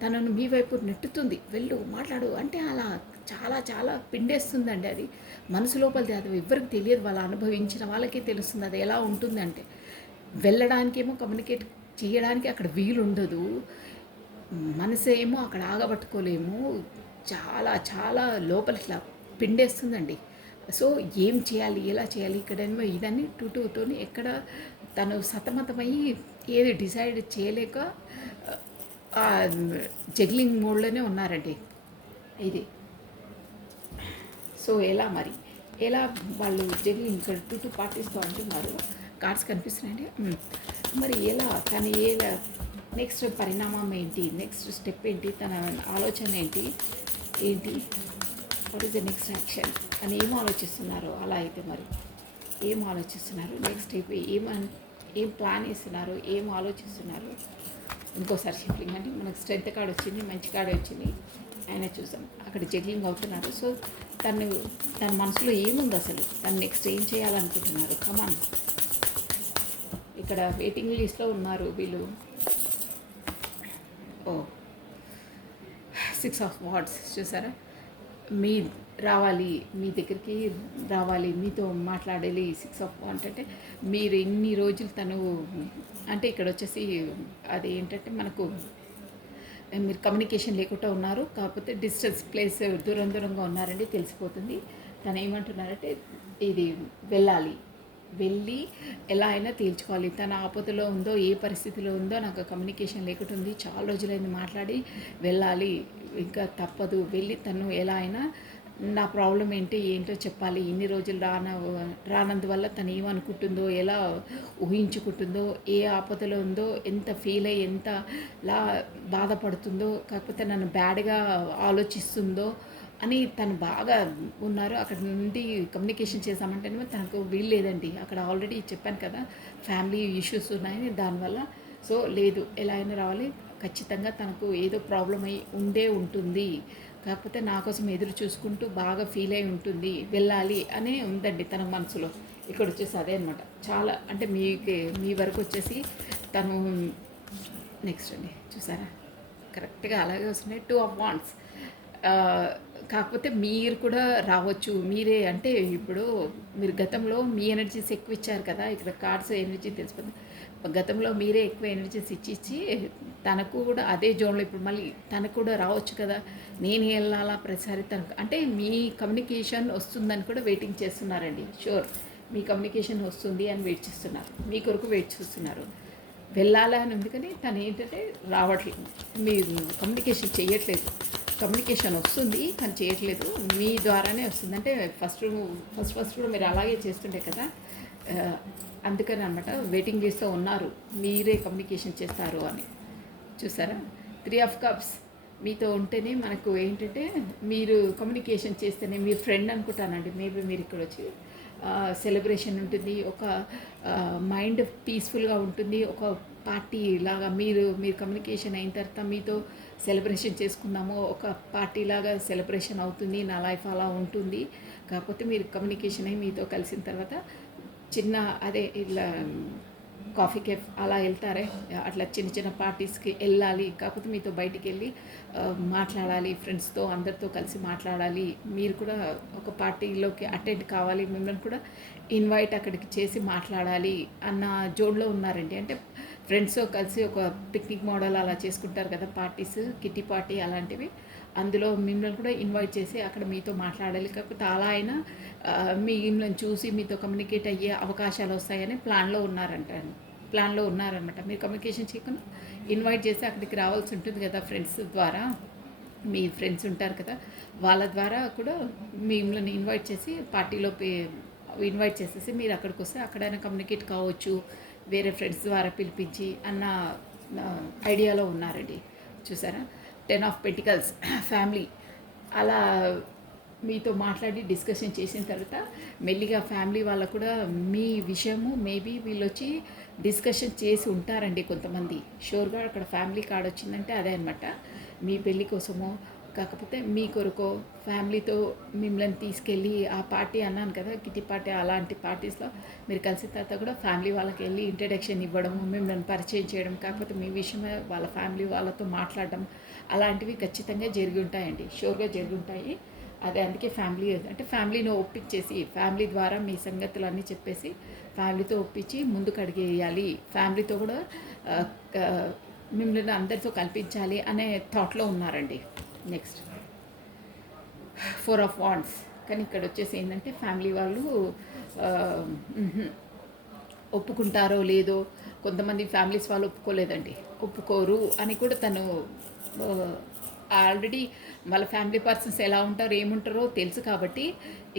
తనను మీ వైపు నెట్టుతుంది, వెళ్ళు మాట్లాడు అంటే అలా చాలా చాలా పిండేస్తుందండి. అది మనసు లోపలిది, అది ఎవరికి తెలియదు, వాళ్ళు అనుభవించిన వాళ్ళకే తెలుస్తుంది అది ఎలా ఉంటుంది. అంటే వెళ్ళడానికేమో కమ్యూనికేట్ చేయడానికి అక్కడ వీలు ఉండదు, మనసు ఏమో అక్కడ ఆగబట్టుకోలేము. చాలా చాలా లోపలికి ఇట్లా పిండేస్తుందండి. సో ఏం చేయాలి, ఎలా చేయాలి, ఇక్కడేమో ఇదని టూతోని ఎక్కడ తను సతమతమయ్యి ఏది డిసైడ్ చేయలేక జగ్లింగ్ మోడ్లోనే ఉన్నారండి ఇది. సో ఎలా మరి ఎలా వాళ్ళు జగ్లింగ్ ఇక్కడ 2 పార్టీస్తో అంటున్నారు, కార్డ్స్ కనిపిస్తున్నాయండి. మరి ఎలా తను ఎలా నెక్స్ట్ పరిణామం ఏంటి, నెక్స్ట్ స్టెప్ ఏంటి, తన ఆలోచన ఏంటి ఏంటి what is the next action అని ఏం ఆలోచిస్తున్నారు. అలా అయితే మరి ఏం ఆలోచిస్తున్నారు, నెక్స్ట్ ఏం ప్లాన్ వేస్తున్నారు, ఏం ఆలోచిస్తున్నారు. ఇంకోసారి షిఫ్టింగ్ అంటే మనకు స్ట్రెంత్ కార్డ్ వచ్చింది, మంచి కార్డ్ వచ్చింది, ఆయన చూసాం అక్కడ జగ్లింగ్ అవుతున్నారు. సో తన మనసులో ఏముంది అసలు, తను నెక్స్ట్ ఏం చేయాలనుకుంటున్నారు. కమాన్, ఇక్కడ వెయిటింగ్ లిస్ట్లో ఉన్నారు వీళ్ళు. ఓ 6 ఆఫ్ వార్డ్స్ చూసారా, మీ రావాలి, మీ దగ్గరికి రావాలి, మీతో మాట్లాడాలి. 6 ఆఫ్ వాంట్ అంటే మీరు ఎన్ని రోజులు తను అంటే ఇక్కడ వచ్చేసి అది ఏంటంటే మనకు మీరు కమ్యూనికేషన్ లేకుండా ఉన్నారు, కాకపోతే డిస్టెన్స్ ప్లేస్ దూరం దూరంగా ఉన్నారండి, తెలిసిపోతుంది. తను ఏమంటున్నారంటే ఇది వెళ్ళి ఎలా అయినా తేల్చుకోవాలి. తన ఆపదలో ఉందో, ఏ పరిస్థితిలో ఉందో, నాకు కమ్యూనికేషన్ లేకుండా ఉంది, చాలా రోజులైంది మాట్లాడి, వెళ్ళాలి, ఇంకా తప్పదు, వెళ్ళి తను ఎలా అయినా నా ప్రాబ్లం ఏంటో చెప్పాలి. ఇన్ని రోజులు రానందువల్ల తను ఏమనుకుంటుందో, ఎలా ఊహించుకుంటుందో, ఏ ఆపదలో ఉందో, ఎంత ఫీల్ అయ్యి ఎంతలా బాధపడుతుందో, కాకపోతే నన్ను బ్యాడ్గా ఆలోచిస్తుందో అని తను బాగా ఉన్నారు. అక్కడ నుండి కమ్యూనికేషన్ చేసామంటేనే తనకు వీలు లేదండి. అక్కడ ఆల్రెడీ చెప్పాను కదా, ఫ్యామిలీ ఇష్యూస్ ఉన్నాయని, దానివల్ల సో లేదు, ఎలా అయినా రావాలి, ఖచ్చితంగా తనకు ఏదో ప్రాబ్లం అయి ఉంటుంది, కాకపోతే నా కోసం ఎదురు చూసుకుంటూ బాగా ఫీల్ అయి ఉంటుంది, వెళ్ళాలి అనే ఉందండి తన మనసులో. ఇక్కడ వచ్చేసి అదే అనమాట. చాలా అంటే మీ వరకు వచ్చేసి తను నెక్స్ట్ అండి చూసారా, కరెక్ట్గా అలాగే వస్తున్నాయి. 2 ఆఫ్ వాండ్స్. కాకపోతే మీరు కూడా రావచ్చు. మీరే అంటే ఇప్పుడు మీరు గతంలో మీ ఎనర్జీస్ ఎక్కువ ఇచ్చారు కదా, ఇక్కడ కార్డ్స్ ఎనర్జీ తెలిసిపోతుంది. గతంలో మీరే ఎక్కువ ఎనర్జీస్ ఇచ్చి తనకు కూడా అదే జోన్లో ఇప్పుడు మళ్ళీ తనకు కూడా రావచ్చు కదా, నేను వెళ్ళాలా ప్రతిసారి తనకు అంటే మీ కమ్యూనికేషన్ వస్తుందని కూడా వెయిటింగ్ చేస్తున్నారండి. షూర్, మీ కమ్యూనికేషన్ వస్తుంది అని వెయిట్ చేస్తున్నారు, మీ కొరకు వెయిట్ చేస్తున్నారు. వెళ్ళాలా అని ఉంది కానీ తను ఏంటంటే రావట్లేదు, మీరు కమ్యూనికేషన్ చేయట్లేదు. కమ్యూనికేషన్ వస్తుంది కానీ చేయట్లేదు, మీ ద్వారానే వస్తుంది. అంటే ఫస్ట్ కూడా మీరు అలాగే చేస్తుండే కదా, అందుకని అనమాట వెయిటింగ్ లిస్ట్లో ఉన్నారు, మీరే కమ్యూనికేషన్ చేస్తారు అని. చూసారా, 3 ఆఫ్ కప్స్. మీతో ఉంటేనే మనకు ఏంటంటే మీరు కమ్యూనికేషన్ చేస్తేనే మీ ఫ్రెండ్ అనుకుంటానండి. మేబీ మీరు ఇక్కడ వచ్చి సెలబ్రేషన్ ఉంటుంది, ఒక మైండ్ పీస్ఫుల్గా ఉంటుంది, ఒక పార్టీ లాగా మీరు కమ్యూనికేషన్ అయిన తర్వాత మీతో సెలబ్రేషన్ చేసుకుందాము, ఒక పార్టీ లాగా సెలబ్రేషన్ అవుతుంది, నా లైఫ్ అలా ఉంటుంది. కాకపోతే మీరు కమ్యూనికేషన్ అయ్యి మీతో కలిసిన తర్వాత చిన్న అదే ఇలా కాఫీ కేఫ్ అలా వెళ్తారే, అట్లా చిన్న చిన్న పార్టీస్కి వెళ్ళాలి, కాకపోతే మీతో బయటికి వెళ్ళి మాట్లాడాలి, ఫ్రెండ్స్తో అందరితో కలిసి మాట్లాడాలి, మీరు కూడా ఒక పార్టీలోకి అటెండ్ కావాలి, మిమ్మల్ని కూడా ఇన్వైట్ అక్కడికి చేసి మాట్లాడాలి అన్న జోన్లో ఉన్నారండి. అంటే ఫ్రెండ్స్తో కలిసి ఒక పిక్నిక్ మోడల్ అలా చేసుకుంటారు కదా పార్టీస్, కిట్టి పార్టీ అలాంటివి, అందులో మిమ్మల్ని కూడా ఇన్వైట్ చేసి అక్కడ మీతో మాట్లాడాలి. కాకపోతే అలా అయినా మిమ్మల్ని చూసి మీతో కమ్యూనికేట్ అయ్యే అవకాశాలు వస్తాయని ప్లాన్లో ఉన్నారనమాట. మీరు కమ్యూనికేషన్ చేయకుండా ఇన్వైట్ చేసి అక్కడికి రావాల్సి ఉంటుంది కదా, ఫ్రెండ్స్ ద్వారా, మీ ఫ్రెండ్స్ ఉంటారు కదా, వాళ్ళ ద్వారా కూడా మిమ్మల్ని ఇన్వైట్ చేసి పార్టీలో ఇన్వైట్ చేసేసి మీరు అక్కడికి వస్తే అక్కడైనా కమ్యూనికేట్ కావచ్చు, వేరే ఫ్రెండ్స్ ద్వారా పిలిపించి అన్న ఐడియాలో ఉన్నారండి. చూసారా, 10 ఆఫ్ పెంటికల్స్. ఫ్యామిలీ అలా మీతో మాట్లాడి డిస్కషన్ చేసిన తర్వాత మెల్లిగా ఫ్యామిలీ వాళ్ళకు కూడా మీ విషయము మేబీ వీళ్ళు వచ్చి డిస్కషన్ చేసి ఉంటారండి కొంతమంది. షూర్గా అక్కడ ఫ్యామిలీ కార్డ్ వచ్చిందంటే అదే అనమాట, మీ పెళ్ళి కోసమో కాకపోతే మీ కొరకు ఫ్యామిలీతో మిమ్మల్ని తీసుకెళ్ళి ఆ పార్టీ అన్నాను కదా, కిట్టి పార్టీ, అలాంటి పార్టీస్లో మీరు కలిసిన తర్వాత కూడా ఫ్యామిలీ వాళ్ళకి వెళ్ళి ఇంట్రడక్షన్ ఇవ్వడము, మిమ్మల్ని పరిచయం చేయడం, కాకపోతే మీ విషయమే వాళ్ళ ఫ్యామిలీ వాళ్ళతో మాట్లాడడం, అలాంటివి ఖచ్చితంగా జరిగి ఉంటాయండి, షూర్గా జరిగి ఉంటాయి. అదే అందుకే ఫ్యామిలీ అంటే ఫ్యామిలీని ఒప్పించేసి ఫ్యామిలీ ద్వారా మీ సంగతులు అన్నీ చెప్పేసి ఫ్యామిలీతో ఒప్పించి ముందుకు అడిగేయాలి, ఫ్యామిలీతో కూడా మిమ్మల్ని అందరితో కల్పించాలి అనే థాట్లో ఉన్నారండి. Next 4 of wands. కానీ ఇక్కడ వచ్చేసి ఏంటంటే ఫ్యామిలీ వాళ్ళు ఒప్పుకుంటారో లేదో, కొంతమంది ఫ్యామిలీస్ వాళ్ళు ఒప్పుకోలేదండి, ఒప్పుకోరు అని కూడా తను ఆల్రెడీ వాళ్ళ ఫ్యామిలీ పర్సన్స్ ఎలా ఉంటారో ఏముంటారో తెలుసు కాబట్టి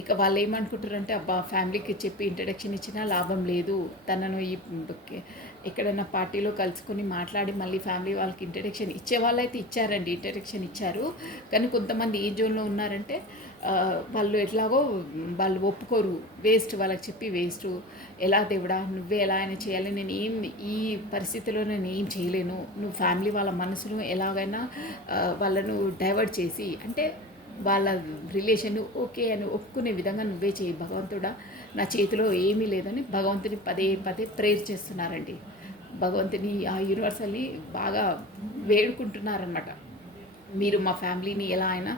ఇక వాళ్ళు ఏమనుకుంటారంటే అబ్బా ఫ్యామిలీకి చెప్పి ఇంట్రడక్షన్ ఇచ్చినా లాభం లేదు, తనను ఈ ఎక్కడైనా పార్టీలో కలుసుకొని మాట్లాడి మళ్ళీ ఫ్యామిలీ వాళ్ళకి ఇంట్రడక్షన్ ఇచ్చే వాళ్ళైతే ఇచ్చారండి, ఇంట్రడక్షన్ ఇచ్చారు. కానీ కొంతమంది ఏ జోన్లో ఉన్నారంటే వాళ్ళు ఎట్లాగో వాళ్ళు ఒప్పుకోరు, వేస్ట్ వాళ్ళకి చెప్పి వేస్ట్, ఎలా దేవుడా నువ్వే ఎలా అయినా చేయాలి, నేను ఏం ఈ పరిస్థితిలో నేను ఏం చేయలేను, నువ్వు ఫ్యామిలీ వాళ్ళ మనసును ఎలాగైనా వాళ్ళను డైవర్ట్ చేసి అంటే వాళ్ళ రిలేషన్ ఓకే అని ఒప్పుకునే విధంగా నువ్వే చేయి భగవంతుడా, నా చేతిలో ఏమీ లేదని భగవంతుని పదే పదే ప్రేయర్ చేస్తున్నారండి. భగవంతుని ఆ యూనివర్సల్ని బాగా వేడుకుంటున్నారనమాట. మీరు మా ఫ్యామిలీని ఎలా అయినా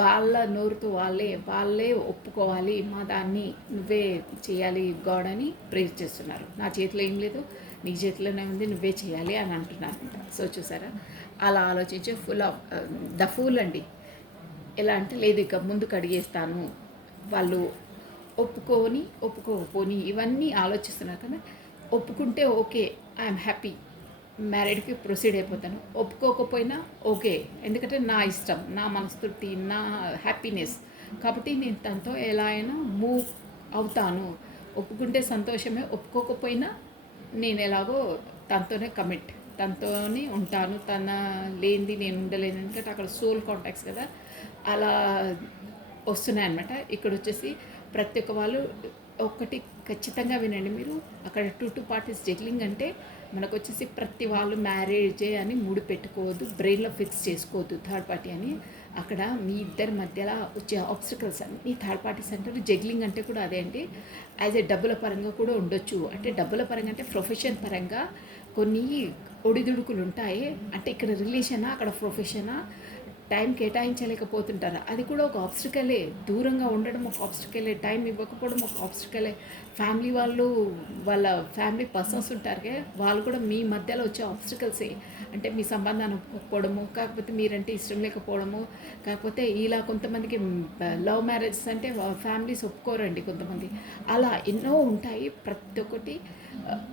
వాళ్ళ నోరుతో వాళ్ళే ఒప్పుకోవాలి, మా దాన్ని నువ్వే చేయాలి గాడ్ అని ప్రేర్ చేస్తున్నారు. నా చేతిలో ఏం లేదు, నీ చేతిలోనే ఉంది, నువ్వే చేయాలి అని అంటున్నారంట. సో చూసారా, అలా ఆలోచించే ఫుల్ ఆఫ్ ద ఫూల్ అండి. ఎలా అంటే లేదు ఇక ముందుకు అడిగేస్తాను, వాళ్ళు ఒప్పుకోకపోని ఇవన్నీ ఆలోచిస్తున్నారు కదా. ఒప్పుకుంటే ఓకే, ఐఎమ్ హ్యాపీ, మ్యారీడ్కి ప్రొసీడ్ అయిపోతాను. ఒప్పుకోకపోయినా ఓకే, ఎందుకంటే నా ఇష్టం, నా మనస్తృప్తి, నా హ్యాపీనెస్ కాబట్టి నేను తనతో ఎలా అయినా మూవ్ అవుతాను. ఒప్పుకుంటే సంతోషమే, ఒప్పుకోకపోయినా నేను ఎలాగో తనతోనే కమిట్, తనతోనే ఉంటాను, తన లేనిది నేను ఉండలేను. ఎందుకంటే అక్కడ సోల్ కాంటాక్ట్స్ కదా, అలా వస్తున్నాయన్నమాట. ఇక్కడ వచ్చేసి ప్రతి ఒక్క వాళ్ళు ఒక్కటి ఖచ్చితంగా వినండి మీరు, అక్కడ టూ పార్టీస్ జగ్లింగ్ అంటే మనకు వచ్చేసి ప్రతి వాళ్ళు మ్యారేజే అని ముడి పెట్టుకోవద్దు, బ్రెయిన్లో ఫిక్స్ చేసుకోవద్దు థర్డ్ పార్టీ అని. అక్కడ మీ ఇద్దరి మధ్యలో వచ్చే ఆబ్స్టికల్స్ అన్ని థర్డ్ పార్టీస్ అంటారు. జగ్లింగ్ అంటే కూడా అదే అండి, యాజ్ ఏ డబ్బుల పరంగా కూడా ఉండొచ్చు. అంటే డబ్బుల పరంగా అంటే ప్రొఫెషన్ పరంగా కొన్ని ఒడిదుడుకులు ఉంటాయి. అంటే ఇక్కడ రిలేషనా అక్కడ ప్రొఫెషనా టైం కేటాయించలేకపోతుంటారు, అది కూడా ఒక ఆబ్స్టికలే. దూరంగా ఉండడం ఒక ఆబ్స్టికలే, టైం ఇవ్వకపోవడం ఒక ఆబ్స్టికలే. ఫ్యామిలీ వాళ్ళు వాళ్ళ ఫ్యామిలీ పర్సన్స్ ఉంటారు, వాళ్ళు కూడా మీ మధ్యలో వచ్చే ఆబ్స్టికల్సే. అంటే మీ సంబంధాన్ని ఒప్పుకోవడము, కాకపోతే మీరంటే ఇష్టం లేకపోవడము, కాకపోతే ఇలా కొంతమందికి లవ్ మ్యారేజెస్ అంటే ఫ్యామిలీస్ ఒప్పుకోరండి కొంతమంది. అలా ఎన్నో ఉంటాయి. ప్రతి ఒక్కటి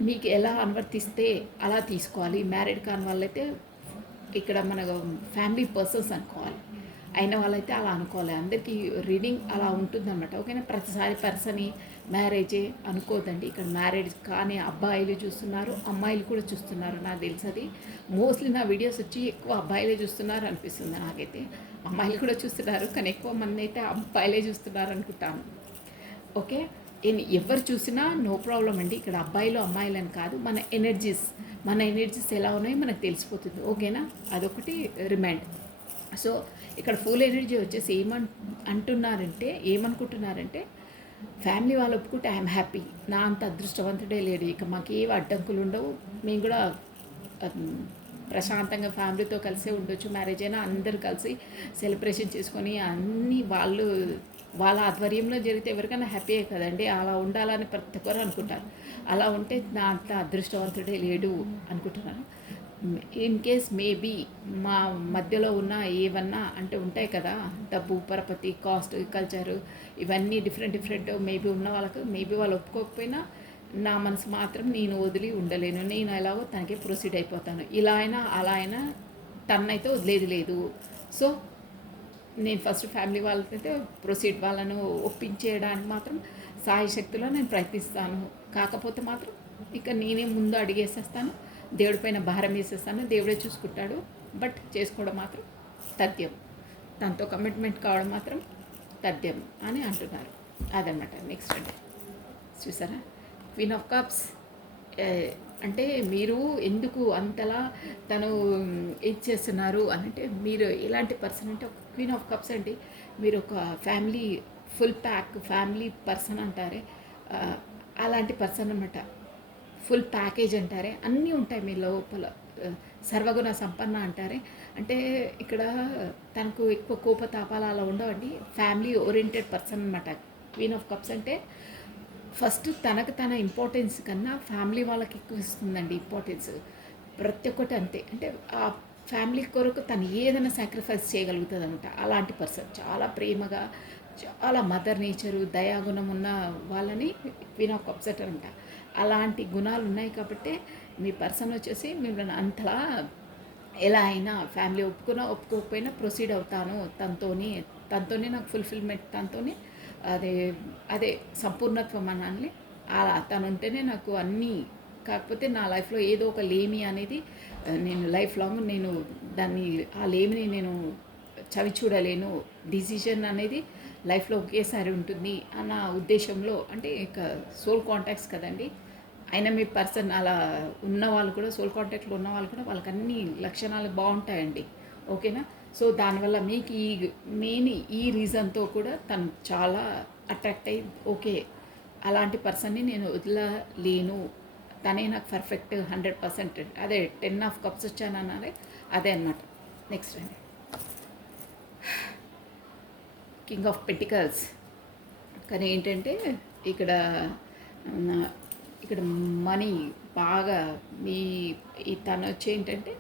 మీకు ఎలా అనువర్తిస్తే అలా తీసుకోవాలి. మ్యారీడ్ కాని వాళ్ళైతే ఇక్కడ మన ఫ్యామిలీ పర్సన్స్ అనుకోవాలి, అయిన వాళ్ళైతే అలా అనుకోవాలి. అందరికీ రీడింగ్ అలా ఉంటుందన్నమాట. ఓకేనా, ప్రతిసారి పర్సని మ్యారేజే అనుకోదండి. ఇక్కడ మ్యారేజ్ కానీ అబ్బాయిలు చూస్తున్నారు, అమ్మాయిలు కూడా చూస్తున్నారు. నాకు తెలుసు అది మోస్ట్లీ నా వీడియోస్ వచ్చి ఎక్కువ అబ్బాయిలే చూస్తున్నారు అనిపిస్తుంది నాకైతే. అమ్మాయిలు కూడా చూస్తున్నారు కానీ ఎక్కువ మంది అయితే అబ్బాయిలే చూస్తున్నారు అనుకుంటాను. ఓకే, ఎవరు చూసినా నో ప్రాబ్లం అండి. ఇక్కడ అబ్బాయిలు అమ్మాయిలు అని కాదు, మన ఎనర్జీస్ ఎలా ఉన్నాయో మనకు తెలిసిపోతుంది. ఓకేనా, అదొకటి రిమైండ్. సో ఇక్కడ ఫుల్ ఎనర్జీ వచ్చేసి అంటున్నారంటే ఏమనుకుంటున్నారంటే ఫ్యామిలీ వాళ్ళు ఒప్పుకుంటే ఐఎమ్ హ్యాపీ, నా అంత అదృష్టవంతుడే లేడు, ఇక మాకు ఏవి అడ్డంకులు ఉండవు, మేము కూడా ప్రశాంతంగా ఫ్యామిలీతో కలిసే ఉండొచ్చు, మ్యారేజ్ అయినా అందరూ కలిసి సెలబ్రేషన్ చేసుకొని అన్నీ వాళ్ళ ఆధ్వర్యంలో జరిగితే ఎవరికైనా హ్యాపీయే కదండి. అలా ఉండాలని ప్రతి ఒక్కరు అనుకుంటారు. అలా ఉంటే నా అంత అదృష్టవంతుడే లేడు అనుకుంటున్నాను. ఇన్ కేస్ మేబీ మా మధ్యలో ఉన్న ఏవన్నా అంటే ఉంటాయి కదా, డబ్బు పరపతి కాస్ట్ కల్చరు ఇవన్నీ డిఫరెంట్ మేబీ ఉన్న వాళ్ళకు మేబీ వాళ్ళు ఒప్పుకోకపోయినా నా మనసు మాత్రం నేను వదిలి ఉండలేను, నేను ఎలాగో తనకే ప్రొసీడ్ అయిపోతాను, ఇలా అయినా అలా అయినా తనైతే వదిలేది లేదు. సో నేను ఫస్ట్ ఫ్యామిలీ వాళ్ళకైతే ప్రొసీడ్, వాళ్ళను ఒప్పించేయడానికి మాత్రం సాయశక్తిలో నేను ప్రయత్నిస్తాను. కాకపోతే మాత్రం ఇక నేనే ముందు అడిగేసేస్తాను, దేవుడి పైన భారం వేసేస్తాను, దేవుడే చూసుకుంటాడు. బట్ చేసుకోవడం మాత్రం తథ్యం, దాంతో కమిట్మెంట్ కావడం మాత్రం తథ్యం అని అంటున్నారు. అదనమాట. నెక్స్ట్ అంటే చూసారా, క్వీన్ ఆఫ్ కప్స్ అంటే మీరు ఎందుకు అంతలా తను ఇది చేస్తున్నారు అని అంటే, మీరు ఎలాంటి పర్సన్ అంటే ఒక క్వీన్ ఆఫ్ కప్స్ అండి. మీరు ఒక family full pack family person అంటారే, అలాంటి పర్సన్ అనమాట. ఫుల్ ప్యాకేజ్ అంటారే, అన్నీ ఉంటాయి మీ లోపల, సర్వగుణ సంపన్న అంటారే. అంటే ఇక్కడ తనకు ఎక్కువ కోపతాపాలు అలా ఉండవండి. ఫ్యామిలీ ఓరియంటెడ్ పర్సన్ అనమాట క్వీన్ ఆఫ్ కప్స్ అంటే. ఫస్ట్ తనకు తన ఇంపార్టెన్స్ కన్నా ఫ్యామిలీ వాళ్ళకి ఎక్కువ ఇస్తుందండి ఇంపార్టెన్స్. ప్రతి ఒక్కటి అంతే. అంటే ఆ ఫ్యామిలీ కొరకు తను ఏదైనా సాక్రిఫైస్ చేయగలుగుతుంది అనమాట. అలాంటి పర్సన్ చాలా ప్రేమగా, చాలా మదర్ నేచరు, దయాగుణం ఉన్న వాళ్ళని క్వీన్ ఆఫ్ కప్స్ అంట. అలాంటి గుణాలు ఉన్నాయి కాబట్టి మీ పర్సన్ వచ్చేసి మిమ్మల్ని అంతలా ఎలా అయినా ఫ్యామిలీ ఒప్పుకున్నా ఒప్పుకోకపోయినా ప్రొసీడ్ అవుతాను తనతోనే నాకు ఫుల్ఫిల్మెంట్ తనతోనే అదే అదే సంపూర్ణత్వం అనాలి. అలా తను ఉంటేనే నాకు అన్నీ. కాకపోతే నా లైఫ్లో ఏదో ఒక లేమి అనేది నేను లైఫ్ లాంగ్ నేను దాన్ని ఆ లేమిని నేను చవి చూడలేను. డిసిషన్ అనేది లైఫ్లో ఒకేసారి ఉంటుంది అన్న ఉద్దేశంలో, అంటే ఇక సోల్ కాంటాక్ట్స్ కదండి. అయినా మీ పర్సన్ అలా ఉన్నవాళ్ళు కూడా, సోల్ కాంటాక్ట్లో ఉన్నవాళ్ళు కూడా వాళ్ళకి అన్ని లక్షణాలు బాగుంటాయండి. ఓకేనా? సో దానివల్ల మీకు మెయిన్ ఈ రీజన్తో కూడా తను చాలా అట్రాక్ట్ అయ్యి, ఓకే అలాంటి పర్సన్ని నేను వదలలేను, తనే నాకు పర్ఫెక్ట్ 100%. అదే 10 ఆఫ్ కప్స్ వచ్చానన్నారే, అదే అనమాట. నెక్స్ట్ అండి, కింగ్ ఆఫ్ పెంటికల్స్. కానీ ఏంటంటే ఇక్కడ ఇక్కడ మనీ బాగా మీ తను వచ్చి ఏంటంటే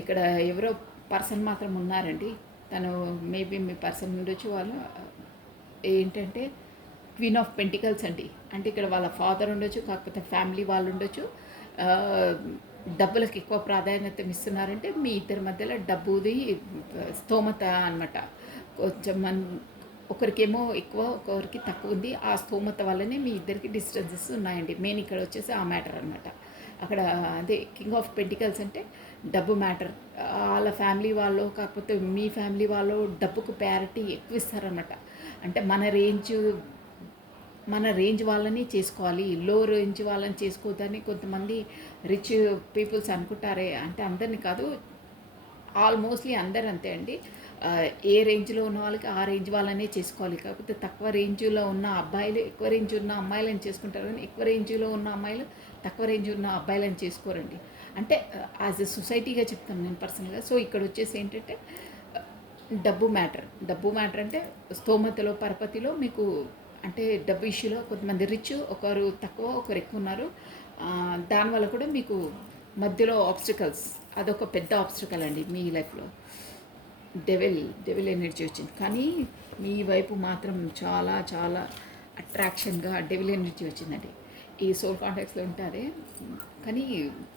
ఇక్కడ ఎవరో పర్సన్ మాత్రం ఉన్నారండి. తను మేబీ మీ పర్సన్ ఉండొచ్చు. వాళ్ళు ఏంటంటే క్వీన్ ఆఫ్ పెంటికల్స్ అండి. అంటే ఇక్కడ వాళ్ళ ఫాదర్ ఉండొచ్చు, కాకపోతే ఫ్యామిలీ వాళ్ళు ఉండొచ్చు. డబ్బులకు ఎక్కువ ప్రాధాన్యత ఇస్తున్నారంటే మీ ఇద్దరి మధ్యలో డబ్బుది స్తోమత అనమాట. కొంచెం ఒకరికేమో ఎక్కువ, ఒకరికి తక్కువ ఉంది. ఆ స్తోమత వల్లనే మీ ఇద్దరికి డిస్టెన్సెస్ ఉన్నాయండి. మెయిన్ ఇక్కడ వచ్చేసి ఆ మ్యాటర్ అనమాట. అక్కడ అదే కింగ్ ఆఫ్ పెంటికల్స్ అంటే డబ్బు మ్యాటర్. వాళ్ళ ఫ్యామిలీ వాళ్ళు కాకపోతే మీ ఫ్యామిలీ వాళ్ళు డబ్బుకు ప్రయారిటీ ఎక్కువ ఇస్తారనమాట. అంటే మన రేంజ్ వాళ్ళని చేసుకోవాలి, లో రేంజ్ వాళ్ళని చేసుకోవద్దని కొంతమంది రిచ్ పీపుల్స్ అనుకుంటారే. అంటే అందరిని కాదు, ఆల్మోస్ట్లీ అందరు అంతే అండి. ఏ రేంజ్లో ఉన్న వాళ్ళకి ఆ రేంజ్ వాళ్ళనే చేసుకోవాలి. కాకపోతే తక్కువ రేంజ్లో ఉన్న అబ్బాయిలు ఎక్కువ రేంజ్ ఉన్న అమ్మాయిలను చేసుకుంటారు, కానీ ఎక్కువ రేంజ్లో ఉన్న అమ్మాయిలు తక్కువ రేంజ్ ఉన్న అబ్బాయిలను చేసుకోరండి. అంటే యాజ్ ఎ సొసైటీగా చెప్తాను నేను పర్సనల్గా. సో ఇక్కడ వచ్చేసి ఏంటంటే డబ్బు మ్యాటర్ అంటే స్తోమతలో పరపతిలో మీకు, అంటే డబ్బు ఇష్యూలో కొంతమంది రిచ్, ఒకరు తక్కువ, ఒకరు ఎక్కువ ఉన్నారు. దానివల్ల కూడా మీకు మధ్యలో ఆబ్స్టికల్స్, అదొక పెద్ద ఆబ్స్టికల్ అండి మీ లైఫ్లో. డెవిల్ ఎనర్జీ వచ్చింది, కానీ మీ వైపు మాత్రం చాలా చాలా అట్రాక్షన్గా డెవిల్ ఎనర్జీ వచ్చిందండి. ఈ సోల్ కాంటాక్ట్స్లో ఉంటుంది, కానీ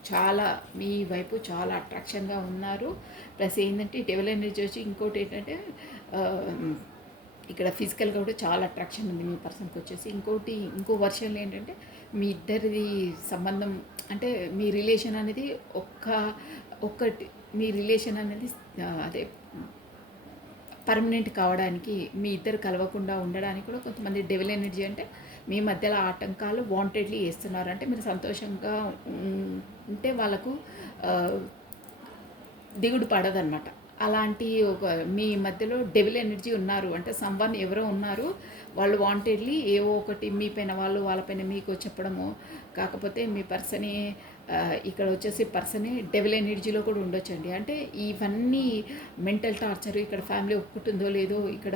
చాలా మీ వైపు చాలా అట్రాక్షన్గా ఉన్నారు. ప్లస్ ఏంటంటే డెవిల్ ఎనర్జీ వచ్చి ఇంకోటి ఏంటంటే ఇక్కడ ఫిజికల్గా కూడా చాలా అట్రాక్షన్ ఉంది మీ పర్సన్కి వచ్చేసి. ఇంకో వర్షన్లో ఏంటంటే మీ ఇద్దరిది సంబంధం, అంటే మీ రిలేషన్ అనేది ఒక్కటి మీ రిలేషన్ అనేది అదే పర్మనెంట్ కావడానికి, మీ ఇద్దరు కలవకుండా ఉండడానికి కూడా కొంతమంది డెవిల్ ఎనర్జీ అంటే మీ మధ్యలో ఆటంకాలు వాంటెడ్లీ వేస్తున్నారు. అంటే మీరు సంతోషంగా ఉంటే వాళ్ళకు దిగుడు పడదనమాట. అలాంటి ఒక మీ మధ్యలో డెవిల్ ఎనర్జీ ఉన్నారు. అంటే సంవన్ ఎవరో ఉన్నారు, వాళ్ళు వాంటెడ్లీ ఏవో ఒకటి మీ పైన వాళ్ళు, వాళ్ళపైన మీకు చెప్పడము. కాకపోతే మీ పర్సనే ఇక్కడ వచ్చేసి పర్సనే డెవిల్ ఎనర్జీలో కూడా ఉండొచ్చండి. అంటే ఇవన్నీ మెంటల్ టార్చర్, ఇక్కడ ఫ్యామిలీ ఒప్పుకుంటుందో లేదో, ఇక్కడ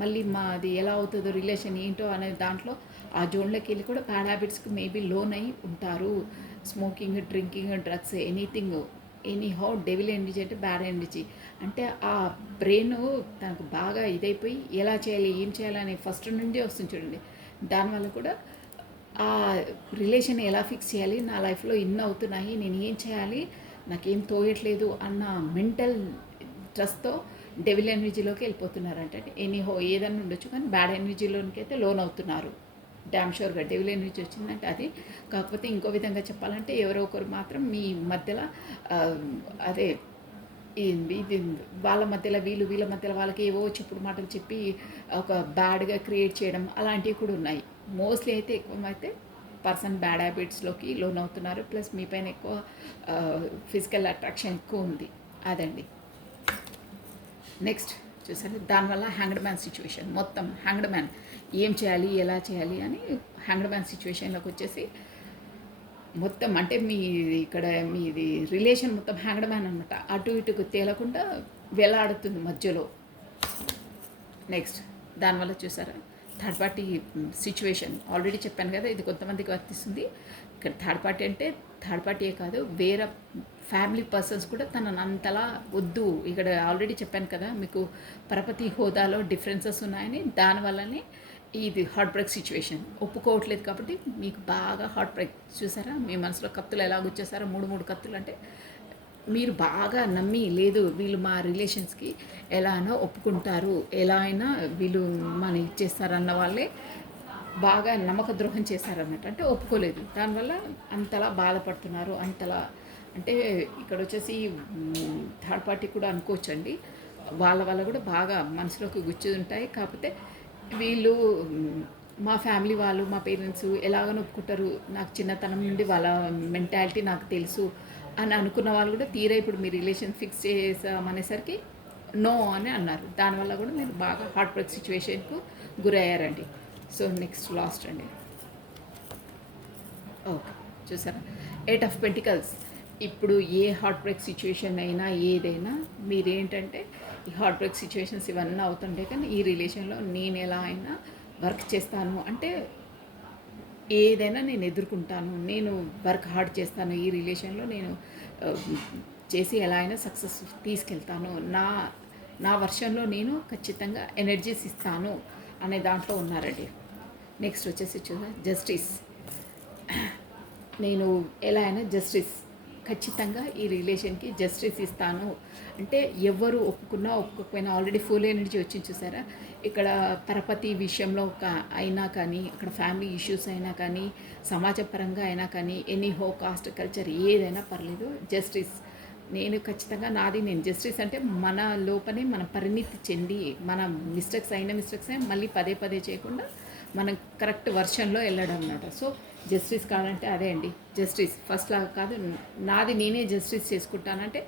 మళ్ళీ మాది ఎలా అవుతుందో రిలేషన్ ఏంటో అనే దాంట్లో ఆ జోన్లోకి వెళ్ళి కూడా బ్యాడ్ హ్యాబిట్స్కి మేబీ లోన్ అయి ఉంటారు. Smoking, drinking, drugs, anyhow devil energy అంటే బ్యాడ్ ఎనర్జీ. అంటే ఆ బ్రెయిన్ తనకు బాగా ఇదైపోయి ఎలా చేయాలి, ఏం చేయాలని ఫస్ట్ నుండి వస్తుంది చూడండి. దానివల్ల కూడా ఆ రిలేషన్ ఎలా ఫిక్స్ చేయాలి, నా లైఫ్లో ఇన్ని అవుతున్నాయి, నేను ఏం చేయాలి, నాకేం తోయట్లేదు అన్న మెంటల్ స్ట్రెస్తో డెవిల్ ఎనర్జీలోకి వెళ్ళిపోతున్నారంటే. ఎనీహో ఏదైనా ఉండొచ్చు, కానీ బ్యాడ్ ఎనర్జీలోనికి అయితే లోన్ అవుతున్నారు. డ్యామ్ షూర్గా డెవిల్ ఎనర్జీ వచ్చిందంటే అది. కాకపోతే ఇంకో విధంగా చెప్పాలంటే ఎవరో ఒకరు మాత్రం మీ మధ్యలో అదే ఇది వాళ్ళ మధ్యలో వీళ్ళ మధ్యలో వాళ్ళకి ఏవో చెప్పుడు మాటలు చెప్పి ఒక బ్యాడ్గా క్రియేట్ చేయడం అలాంటివి కూడా ఉన్నాయి. మోస్ట్లీ అయితే ఎక్కువ అయితే పర్సన్ బ్యాడ్ హ్యాబిట్స్లోకి లోన్ అవుతున్నారు. ప్లస్ మీ పైన ఎక్కువ ఫిజికల్ అట్రాక్షన్ ఎక్కువ ఉంది. అదండి. నెక్స్ట్ చూసారు, దానివల్ల హ్యాంగ్డ్ మ్యాన్ సిచ్యువేషన్, మొత్తం హ్యాంగ్డ్ మ్యాన్ ఏం చేయాలి, ఎలా చేయాలి అని హ్యాంగ్డ్ మ్యాన్ సిచ్యువేషన్లోకి వచ్చేసి మొత్తం అంటే మీది రిలేషన్ మొత్తం హ్యాంగ్డ్ మ్యాన్ అనమాట. అటు ఇటుకు తేలకుండా వేలాడుతుంది మధ్యలో. నెక్స్ట్ దానివల్ల చూసారా థర్డ్ పార్టీ సిచ్యువేషన్, ఆల్రెడీ చెప్పాను కదా, ఇది కొంతమందికి వర్తిస్తుంది. ఇక్కడ థర్డ్ పార్టీ అంటే థర్డ్ పార్టీయే కాదు, వేరే ఫ్యామిలీ పర్సన్స్ కూడా తనను అంతలా వద్దు. ఇక్కడ ఆల్రెడీ చెప్పాను కదా మీకు పరపతి హోదాలో డిఫరెన్సెస్ ఉన్నాయని. దానివల్లనే ఇది హార్ట్ బ్రేక్ సిచ్యువేషన్. ఒప్పుకోవట్లేదు కాబట్టి మీకు బాగా హార్ట్ బ్రేక్. చూసారా మీ మనసులో కత్తులు ఎలా గుచ్చేసారో, మూడు కత్తులు అంటే మీరు బాగా నమ్మి లేదు వీళ్ళు మా రిలేషన్స్కి ఎలా అయినా ఒప్పుకుంటారు, ఎలా అయినా వీళ్ళు మన ఇచ్చేస్తారన్న వాళ్ళే బాగా నమ్మక ద్రోహం చేశారన్నట్టు. అంటే ఒప్పుకోలేదు. దానివల్ల అంతలా బాధపడుతున్నారు. అంతలా అంటే ఇక్కడ వచ్చేసి థర్డ్ పార్టీ కూడా అనుకోవచ్చండి. వాళ్ళ వల్ల కూడా బాగా మనసులోకి గుచ్చి ఉంటాయి. కాకపోతే వీళ్ళు మా ఫ్యామిలీ వాళ్ళు మా పేరెంట్స్ ఎలాగని ఒప్పుకుంటారు, నాకు చిన్నతనం నుండి వాళ్ళ మెంటాలిటీ నాకు తెలుసు అని అనుకున్న వాళ్ళు కూడా తీరా ఇప్పుడు మీ రిలేషన్ ఫిక్స్ చేసామనేసరికి నో అని అన్నారు. దానివల్ల కూడా మీరు బాగా హార్ట్ బ్రేక్ సిచ్యువేషన్కు గురయ్యారండి. సో నెక్స్ట్ లాస్ట్ అండి. ఓకే, చూసారా 8 ఆఫ్ పెంటికల్స్. ఇప్పుడు ఏ హార్ట్ బ్రేక్ సిచ్యువేషన్ అయినా ఏదైనా మీరేంటంటే ఈ హార్ట్ బ్రేక్ సిచ్యువేషన్స్ ఇవన్నీ అవుతుంటే కానీ ఈ రిలేషన్లో నేను ఎలా అయినా వర్క్ చేస్తాను, అంటే ఏదైనా నేను ఎదుర్కొంటాను, నేను వర్క్ హార్డ్ చేస్తాను, ఈ రిలేషన్లో నేను ఆ, చేసి ఎలా అయినా సక్సెస్ తీసుకెళ్తాను, నా నా వర్షన్లో నేను ఖచ్చితంగా ఎనర్జీస్ ఇస్తాను అనే దాంట్లో ఉన్నారండి. నెక్స్ట్ వచ్చేసి చూద్దాం జస్టిస్. నేను ఎలా అయినా జస్టిస్ ఖచ్చితంగా ఈ రిలేషన్కి జస్టిస్ ఇస్తాను, అంటే ఎవరు ఒప్పుకున్నా ఒప్పుకోకపోయినా ఆల్రెడీ ఫుల్ ఎనర్జీ వచ్చింది చూసారా. ఇక్కడ పరపతి విషయంలో అయినా కానీ, అక్కడ ఫ్యామిలీ ఇష్యూస్ అయినా కానీ, సమాజపరంగా అయినా కానీ, ఎనీ హో కాస్ట్ కల్చర్ ఏదైనా పర్లేదు, జస్టిస్ నేను ఖచ్చితంగా నాది నేను జస్టిస్ అంటే మన లోపనే మన పరిణితి చెంది మన మిస్టేక్స్ మళ్ళీ పదే పదే చేయకుండా మనం కరెక్ట్ వర్షన్లో వెళ్ళడం అన్నమాట. సో జస్టిస్ కావాలంటే అదే అండి, జస్టిస్ ఫస్ట్ లాగా కాదు, నాది నేనే జస్టిస్ చేసుకుంటానంటే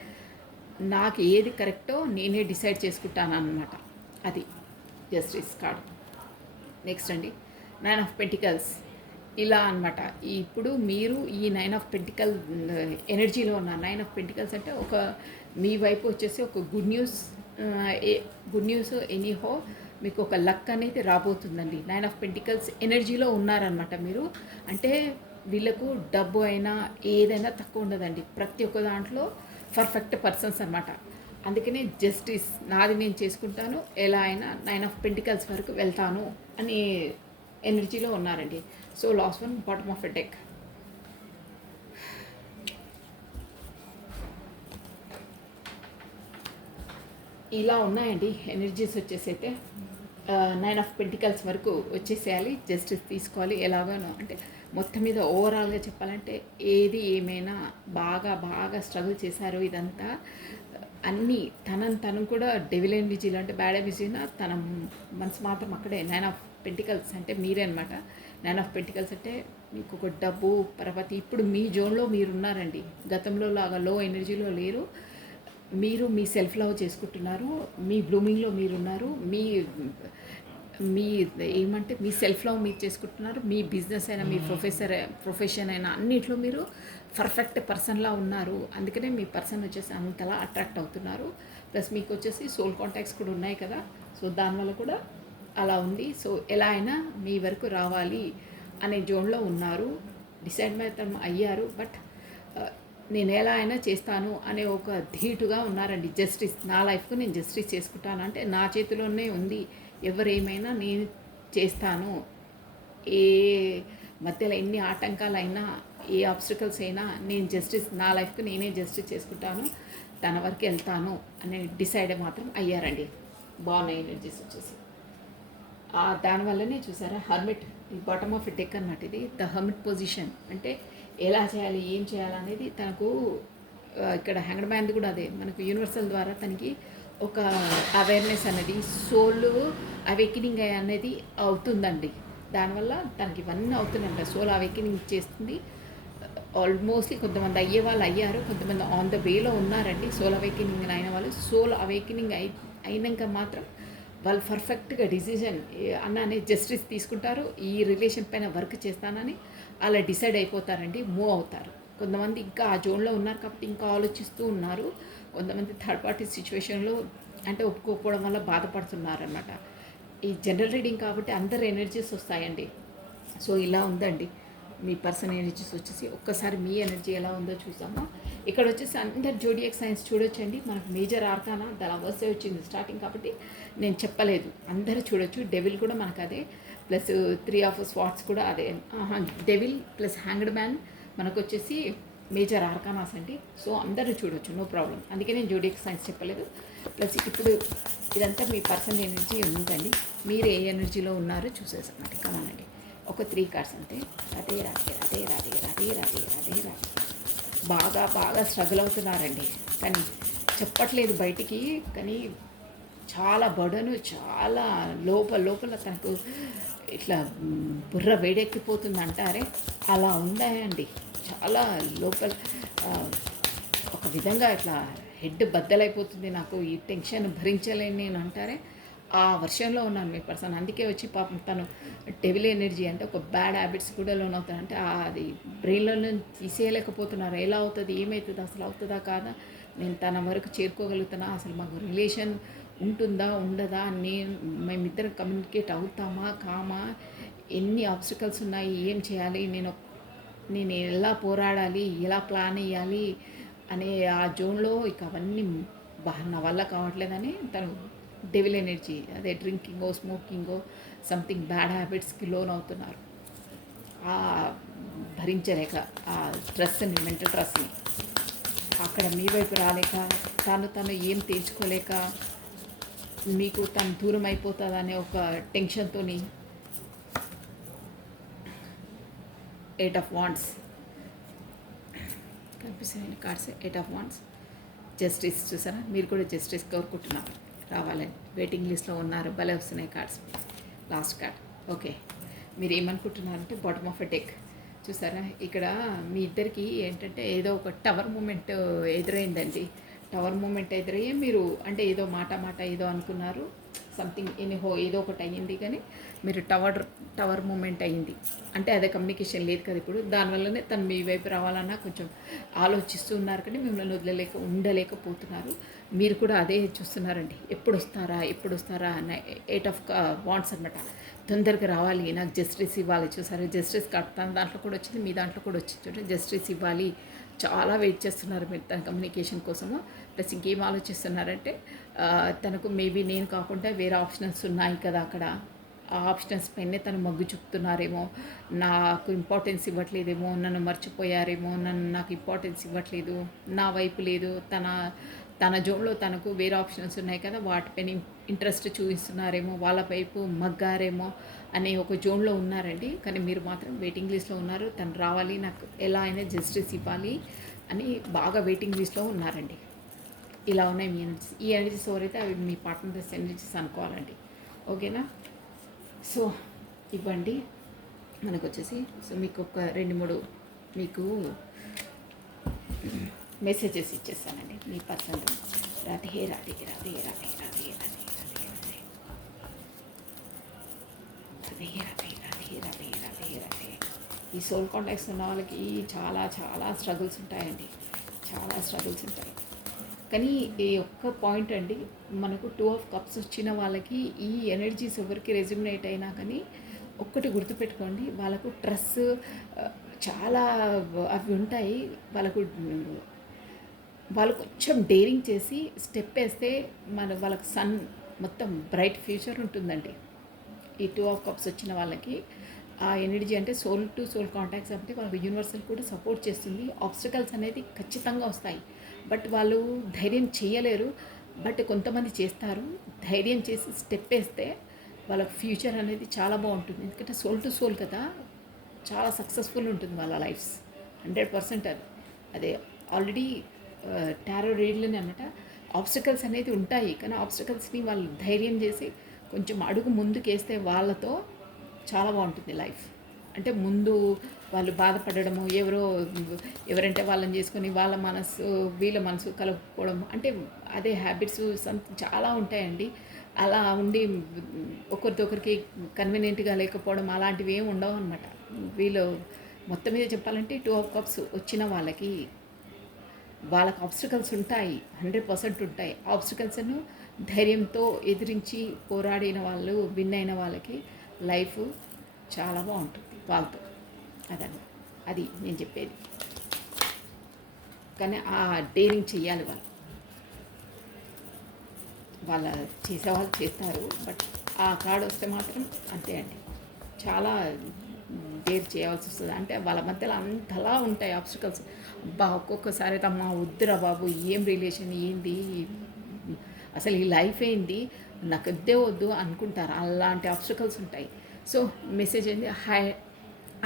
నాకు ఏది కరెక్టో నేనే డిసైడ్ చేసుకుంటాను అన్నమాట. అది జస్టిస్ కార్డ్. నెక్స్ట్ అండి 9 ఆఫ్ పెంటికల్స్. ఇలా అనమాట. ఇప్పుడు మీరు ఈ 9 ఆఫ్ పెంటికల్ ఎనర్జీలో ఉన్న 9 ఆఫ్ పెంటికల్స్ అంటే ఒక మీ వైపు వచ్చేసి ఒక గుడ్ న్యూస్ ఎనీహో మీకు ఒక లక్ అనేది రాబోతుందండి. 9 ఆఫ్ పెంటికల్స్ ఎనర్జీలో ఉన్నారనమాట మీరు. అంటే వీళ్ళకు డబ్బు అయినా ఏదైనా తక్కువ ఉండదండి. ప్రతి ఒక్క దాంట్లో పర్ఫెక్ట్ పర్సన్స్ అనమాట. అందుకనే జస్టిస్ నాది నేను చేసుకుంటాను, ఎలా అయినా 9 ఆఫ్ పెంటికల్స్ వరకు వెళ్తాను అని ఎనర్జీలో ఉన్నారండి. So last one bottom of a deck. ఇలా ఉన్నాయండి ఎనర్జీస్ వచ్చేసి అయితే 9 ఆఫ్ పెంటికల్స్ వరకు వచ్చేసేయాలి, జస్టిస్ తీసుకోవాలి ఎలాగోనో. అంటే మొత్తం మీద ఓవరాల్గా చెప్పాలంటే ఏది ఏమైనా బాగా బాగా స్ట్రగుల్ చేశారు ఇదంతా. అన్నీ తను కూడా డెవిల్ ఎనర్జీలో అంటే బ్యాడ్ ఎనర్జీనా తన మనసు మాత్రం అక్కడే. 9 ఆఫ్ పెంటికల్స్ అంటే మీరే అనమాట. 9 ఆఫ్ పెంటికల్స్ అంటే మీకు ఒక డబ్బు పరపతి ఇప్పుడు మీ జోన్లో మీరు ఉన్నారండి. గతంలో లాగా లో ఎనర్జీలో లేరు. మీరు మీ సెల్ఫ్ లవ్ చేసుకుంటున్నారు, మీ బ్లూమింగ్లో మీరున్నారు, మీ మీ ఏమంటే మీ సెల్ఫ్ లవ్ మీరు చేసుకుంటున్నారు, మీ బిజినెస్ అయినా మీ ప్రొఫెషన్ అయినా అన్నిట్లో మీరు పర్ఫెక్ట్ పర్సన్లా ఉన్నారు. అందుకనే మీ పర్సన్ వచ్చేసి అంతలా అట్రాక్ట్ అవుతున్నారు. ప్లస్ మీకు వచ్చేసి సోల్ కాంటాక్ట్స్ కూడా ఉన్నాయి కదా, సో దానివల్ల కూడా అలా ఉంది. సో ఎలా అయినా మీ వరకు రావాలి అనే జోన్లో ఉన్నారు, డిసైడ్ మాత్రం అయ్యారు. బట్ నేను ఎలా అయినా చేస్తాను అనే ఒక ధీటుగా ఉన్నారండి. జస్టిస్ నా లైఫ్కు నేను జస్టిస్ చేసుకుంటాను అంటే నా చేతిలోనే ఉంది, ఎవరేమైనా నేను చేస్తాను, ఏ మధ్యలో ఎన్ని ఆటంకాలైనా ఏ ఆబ్స్టికల్స్ అయినా నేను జస్టిస్ నా లైఫ్కి నేనే జస్టిస్ చేసుకుంటాను, తన వరకు వెళ్తాను అనే డిసైడ్ మాత్రం అయ్యారండి. బాగున్నాయి ఎనర్జీస్ వచ్చేసి. దానివల్లనే చూసారా హర్మిట్ ఈ బాటమ్ ఆఫ్ డెక్ అన్నమాట. ఇది ద హర్మిట్ పొజిషన్ అంటే ఎలా చేయాలి ఏం చేయాలనేది తనకు ఇక్కడ హ్యాంగ్డ్ మ్యాన్ది కూడా అదే. మనకు యూనివర్సల్ ద్వారా తనకి ఒక అవేర్నెస్ అనేది సోల్ అవేకినింగ్ అనేది అవుతుందండి. దానివల్ల తనకి ఇవన్నీ అవుతుందంట. సోల్ అవేకినింగ్ చేస్తుంది. ఆల్మోస్ట్లీ కొంతమంది అయ్యే వాళ్ళు అయ్యారు, కొంతమంది ఆన్ ద వేలో ఉన్నారండి. సోల్ అవేకినింగ్ అయిన వాళ్ళు సోల్ అవేకినింగ్ అయినాక మాత్రం వాళ్ళు పర్ఫెక్ట్గా డిసిజన్ అనే జస్టిస్ తీసుకుంటారు, ఈ రిలేషన్ పైన వర్క్ చేస్తానని అలా డిసైడ్ అయిపోతారండి, మూవ్ అవుతారు. కొంతమంది ఇంకా ఆ జోన్లో ఉన్నారు కాబట్టి ఇంకా ఆలోచిస్తూ ఉన్నారు. కొంతమంది థర్డ్ పార్టీ సిచ్యువేషన్లో అంటే ఒప్పుకోకపోవడం వల్ల బాధపడుతున్నారనమాట. ఈ జనరల్ రీడింగ్ కాబట్టి అందరు ఎనర్జీస్ వస్తాయండి. సో ఇలా ఉందండి మీ పర్సన్ ఎనర్జీస్ వచ్చేసి. ఒక్కసారి మీ ఎనర్జీ ఎలా ఉందో చూసామా. ఇక్కడ వచ్చేసి అందరు జోడియాక్ సైన్స్ చూడొచ్చండి. మనకు మేజర్ ఆర్కానా దాని అవర్సే వచ్చింది స్టార్టింగ్ కాబట్టి నేను చెప్పలేదు, అందరూ చూడొచ్చు. డెవిల్ కూడా మనకు అదే, ప్లస్ 3 ఆఫ్ స్వాట్స్ కూడా అదే. డెవిల్ ప్లస్ హ్యాంగ్డ్ మ్యాన్ మనకు వచ్చేసి మేజర్ ఆర్కానాస్ అండి. సో అందరూ చూడొచ్చు, నో ప్రాబ్లం. అందుకే నేను జోడియాక్ సైన్స్ చెప్పలేదు. ప్లస్ ఇప్పుడు ఇదంతా మీ పర్సనల్ ఎనర్జీ ఉందండి. మీరు ఏ ఎనర్జీలో ఉన్నారో చూసేసానండి. కమానండి, ఒక 3 కార్డ్స్ అంతే. రాధే రాధే రాధే రాధే రాధే రాధే రాధే రాధే. బాగా బాగా స్ట్రగుల్ అవుతున్నారండి, కానీ చెప్పట్లేదు బయటికి. కానీ చాలా బడను, చాలా లోపల లోపల తనకు ఇట్లా బుర్ర వేడెక్కిపోతుంది అంటారే, అలా ఉందండి. చాలా లోపల ఆ, ఒక విధంగా ఇట్లా హెడ్ బద్దలైపోతుంది. నాకు ఈ టెన్షన్ భరించలేని నేను అంటారే, ఆ వర్షంలో ఉన్నాను మీ పర్సన్. అందుకే వచ్చి పాపం తను డెవిల్ ఎనర్జీ అంటే ఒక బ్యాడ్ హ్యాబిట్స్ కూడా లోనవుతారు. అంటే అది బ్రెయిన్లో నుంచి తీసేయలేకపోతున్నారు. ఎలా అవుతుంది, ఏమవుతుంది, అసలు అవుతుందా కాదా, నేను తన వరకు చేరుకోగలుగుతానా, అసలు మాకు రిలేషన్ ఉంటుందా ఉండదా, మేమిద్దరం కమ్యూనికేట్ అవుతామా కామా, ఎన్ని ఆబ్స్టికల్స్ ఉన్నాయి, ఏం చేయాలి, నేను ఎలా పోరాడాలి, ఎలా ప్లాన్ వేయాలి అనే ఆ జోన్లో ఇక అవన్నీ నా వల్ల కావట్లేదని తను డెవిల్ ఎనర్జీ, అదే డ్రింకింగో స్మోకింగో సంథింగ్ బ్యాడ్ హ్యాబిట్స్కి లోన్ అవుతున్నారు. ఆ భరించలేక ఆ స్ట్రెస్ని, మెంటల్ స్ట్రెస్ని, అక్కడ మీ వైపు రాలేక, తను ఏం తేల్చుకోలేక, మీకు తను దూరం అయిపోతుందనే ఒక టెన్షన్తో 8 ఆఫ్ వాండ్స్ కనిపిస్తున్నాయి కార్డ్స్. 8 of wands, justice. చూసారా, మీరు కూడా జస్టిస్ కోరుకుంటున్నారు రావాలని, వెయిటింగ్ లిస్ట్లో ఉన్నారు. భలే వస్తున్నాయి కార్డ్స్. Last card. ఓకే, మీరు ఏమనుకుంటున్నారంటే బాటమ్ ఆఫ్ ఎ డెక్. చూసారా, ఇక్కడ మీ ఇద్దరికి ఏంటంటే ఏదో ఒక టవర్ మూమెంట్ ఎదురైందండి. టవర్ మూమెంట్ ఎదురయ్యి మీరు అంటే ఏదో మాట ఏదో అనుకున్నారు, సంథింగ్ ఎనీహో ఏదో ఒకటి అయ్యింది. కానీ మీరు టవర్ మూమెంట్ అయ్యింది అంటే అదే కమ్యూనికేషన్ లేదు కదా ఇప్పుడు. దానివల్లనే తను మీ వైపు రావాలన్నా కొంచెం ఆలోచిస్తూ ఉన్నారు, కానీ మిమ్మల్ని ఉండలేకపోతున్నారు. మీరు కూడా అదే చూస్తున్నారండి, ఎప్పుడు వస్తారా అన్న 8 ఆఫ్ వాండ్స్ అనమాట. తొందరగా రావాలి, నాకు జస్టిస్ ఇవ్వాలి. చూసారు, జస్టిస్ తన దాంట్లో కూడా వచ్చింది, మీ దాంట్లో కూడా వచ్చింది. చూడండి, జస్టిస్ ఇవ్వాలి. చాలా వెయిట్ చేస్తున్నారు మీరు తన కమ్యూనికేషన్ కోసము. ప్లస్ ఇంకేం ఆలోచిస్తున్నారంటే తనకు మేబీ నేను కాకుండా వేరే ఆప్షన్స్ ఉన్నాయి కదా అక్కడ, ఆ ఆప్షన్స్ పైనే తను మగ్గు చూపుతున్నారేమో, నాకు ఇంపార్టెన్స్ ఇవ్వట్లేదేమో, నన్ను మర్చిపోయారేమో, నాకు ఇంపార్టెన్స్ ఇవ్వట్లేదు, నా వైపు లేదు, తన జోన్లో తనకు వేరే ఆప్షన్స్ ఉన్నాయి కదా, వాటిపైన ఇంట్రెస్ట్ చూపిస్తున్నారేమో, వాళ్ళ వైపు మగ్గారేమో అనే ఒక జోన్లో ఉన్నారండి. కానీ మీరు మాత్రం వెయిటింగ్ లిస్ట్లో ఉన్నారు. తను రావాలి, నాకు ఎలా అయినా జస్టిస్ ఇవ్వాలి అని బాగా వెయిటింగ్ లిస్ట్లో ఉన్నారండి. ఇలా ఉన్నాయి మీ ఎనర్జీస్. ఈ ఎనర్జీస్ ఎవరైతే అవి మీ పార్ట్నర్స్ ఎనర్జీస్ అనుకోవాలండి. ఓకేనా? సో ఇవ్వండి మనకు వచ్చేసి. సో మీకు ఒక 2-3 మీకు మెసేజెస్ ఇచ్చేస్తానండి మీ పర్సన్. రాధే రాధే రాధే రాధే రాధే రాధే రాధే రాధే రాధే రాధే రాధే రాధే రాధే. ఈ సోల్ కాంటాక్ట్స్ ఉన్న వాళ్ళకి చాలా చాలా స్ట్రగుల్స్ ఉంటాయండి, చాలా స్ట్రగుల్స్ ఉంటాయి. కానీ ఈ ఒక్క పాయింట్ అండి, మనకు 2 ఆఫ్ కప్స్ వచ్చిన వాళ్ళకి ఈ ఎనర్జీస్ ఎవరికి రెజ్యూమినేట్ అయినా కానీ ఒక్కటి గుర్తుపెట్టుకోండి, వాళ్ళకు స్ట్రెస్ చాలా అవి ఉంటాయి. వాళ్ళు కొంచెం డేరింగ్ చేసి స్టెప్ వేస్తే వాళ్ళకి సన్ మొత్తం బ్రైట్ ఫ్యూచర్ ఉంటుందండి. ఈ 2 ఆఫ్ కప్స్ వచ్చిన వాళ్ళకి ఆ ఎనర్జీ అంటే సోల్ టు సోల్ కాంటాక్ట్స్ అంటే వాళ్ళకి యూనివర్సల్ కూడా సపోర్ట్ చేస్తుంది. ఆబ్స్టికల్స్ అనేది ఖచ్చితంగా వస్తాయి, బట్ వాళ్ళు ధైర్యం చేయలేరు. బట్ కొంతమంది చేస్తారు, ధైర్యం చేసి స్టెప్ వేస్తే వాళ్ళ ఫ్యూచర్ అనేది చాలా బాగుంటుంది. ఎందుకంటే సోల్ టు సోల్ కదా, చాలా సక్సెస్ఫుల్ ఉంటుంది వాళ్ళ లైఫ్స్. 100% అదే ఆల్రెడీ టారో రీడ్లోనే అనమాట. ఆబ్స్టికల్స్ అనేది ఉంటాయి, కానీ ఆబ్స్టికల్స్ని వాళ్ళు ధైర్యం చేసి కొంచెం అడుగు ముందుకేస్తే వాళ్ళతో చాలా బాగుంటుంది లైఫ్. అంటే ముందు వాళ్ళు బాధపడడము, ఎవరంటే వాళ్ళని చేసుకొని వీళ్ళ మనసు కలుపుకోవడం, అంటే అదే హ్యాబిట్స్ చాలా ఉంటాయండి. అలా ఉండి ఒకరితో ఒకరికి కన్వీనియంట్గా లేకపోవడం అలాంటివి ఏమి ఉండవు అనమాట. వీళ్ళు మొత్తం మీద చెప్పాలంటే 2 ఆఫ్ కప్స్ వచ్చిన వాళ్ళకి ఆబ్స్టికల్స్ ఉంటాయి, 100% ఉంటాయి. ఆబ్స్టికల్స్ను ధైర్యంతో ఎదిరించి పోరాడిన వాళ్ళు, విన్ అయిన వాళ్ళకి లైఫ్ చాలా బాగుంటుంది వాళ్ళతో. అది నేను చెప్పేది. కానీ ఆ డేరింగ్ చెయ్యాలి వాళ్ళ చేసేవాళ్ళు చేస్తారు. బట్ ఆ కార్డ్ వస్తే మాత్రం అంతే అండి, చాలా బేర్ చేయాల్సి వస్తుంది. అంటే వాళ్ళ మధ్యలో అంతలా ఉంటాయి ఆబ్స్టికల్స్. అబ్బా! ఒక్కొక్కసారి అయితే అమ్మా వద్దురా బాబు, ఏం రిలేషన్ ఏంది, అసలు ఈ లైఫ్ ఏంది, నాకు వద్దే వద్దు అనుకుంటారు. అలాంటి ఆబ్స్టికల్స్ ఉంటాయి. సో మెసేజ్ ఏంది,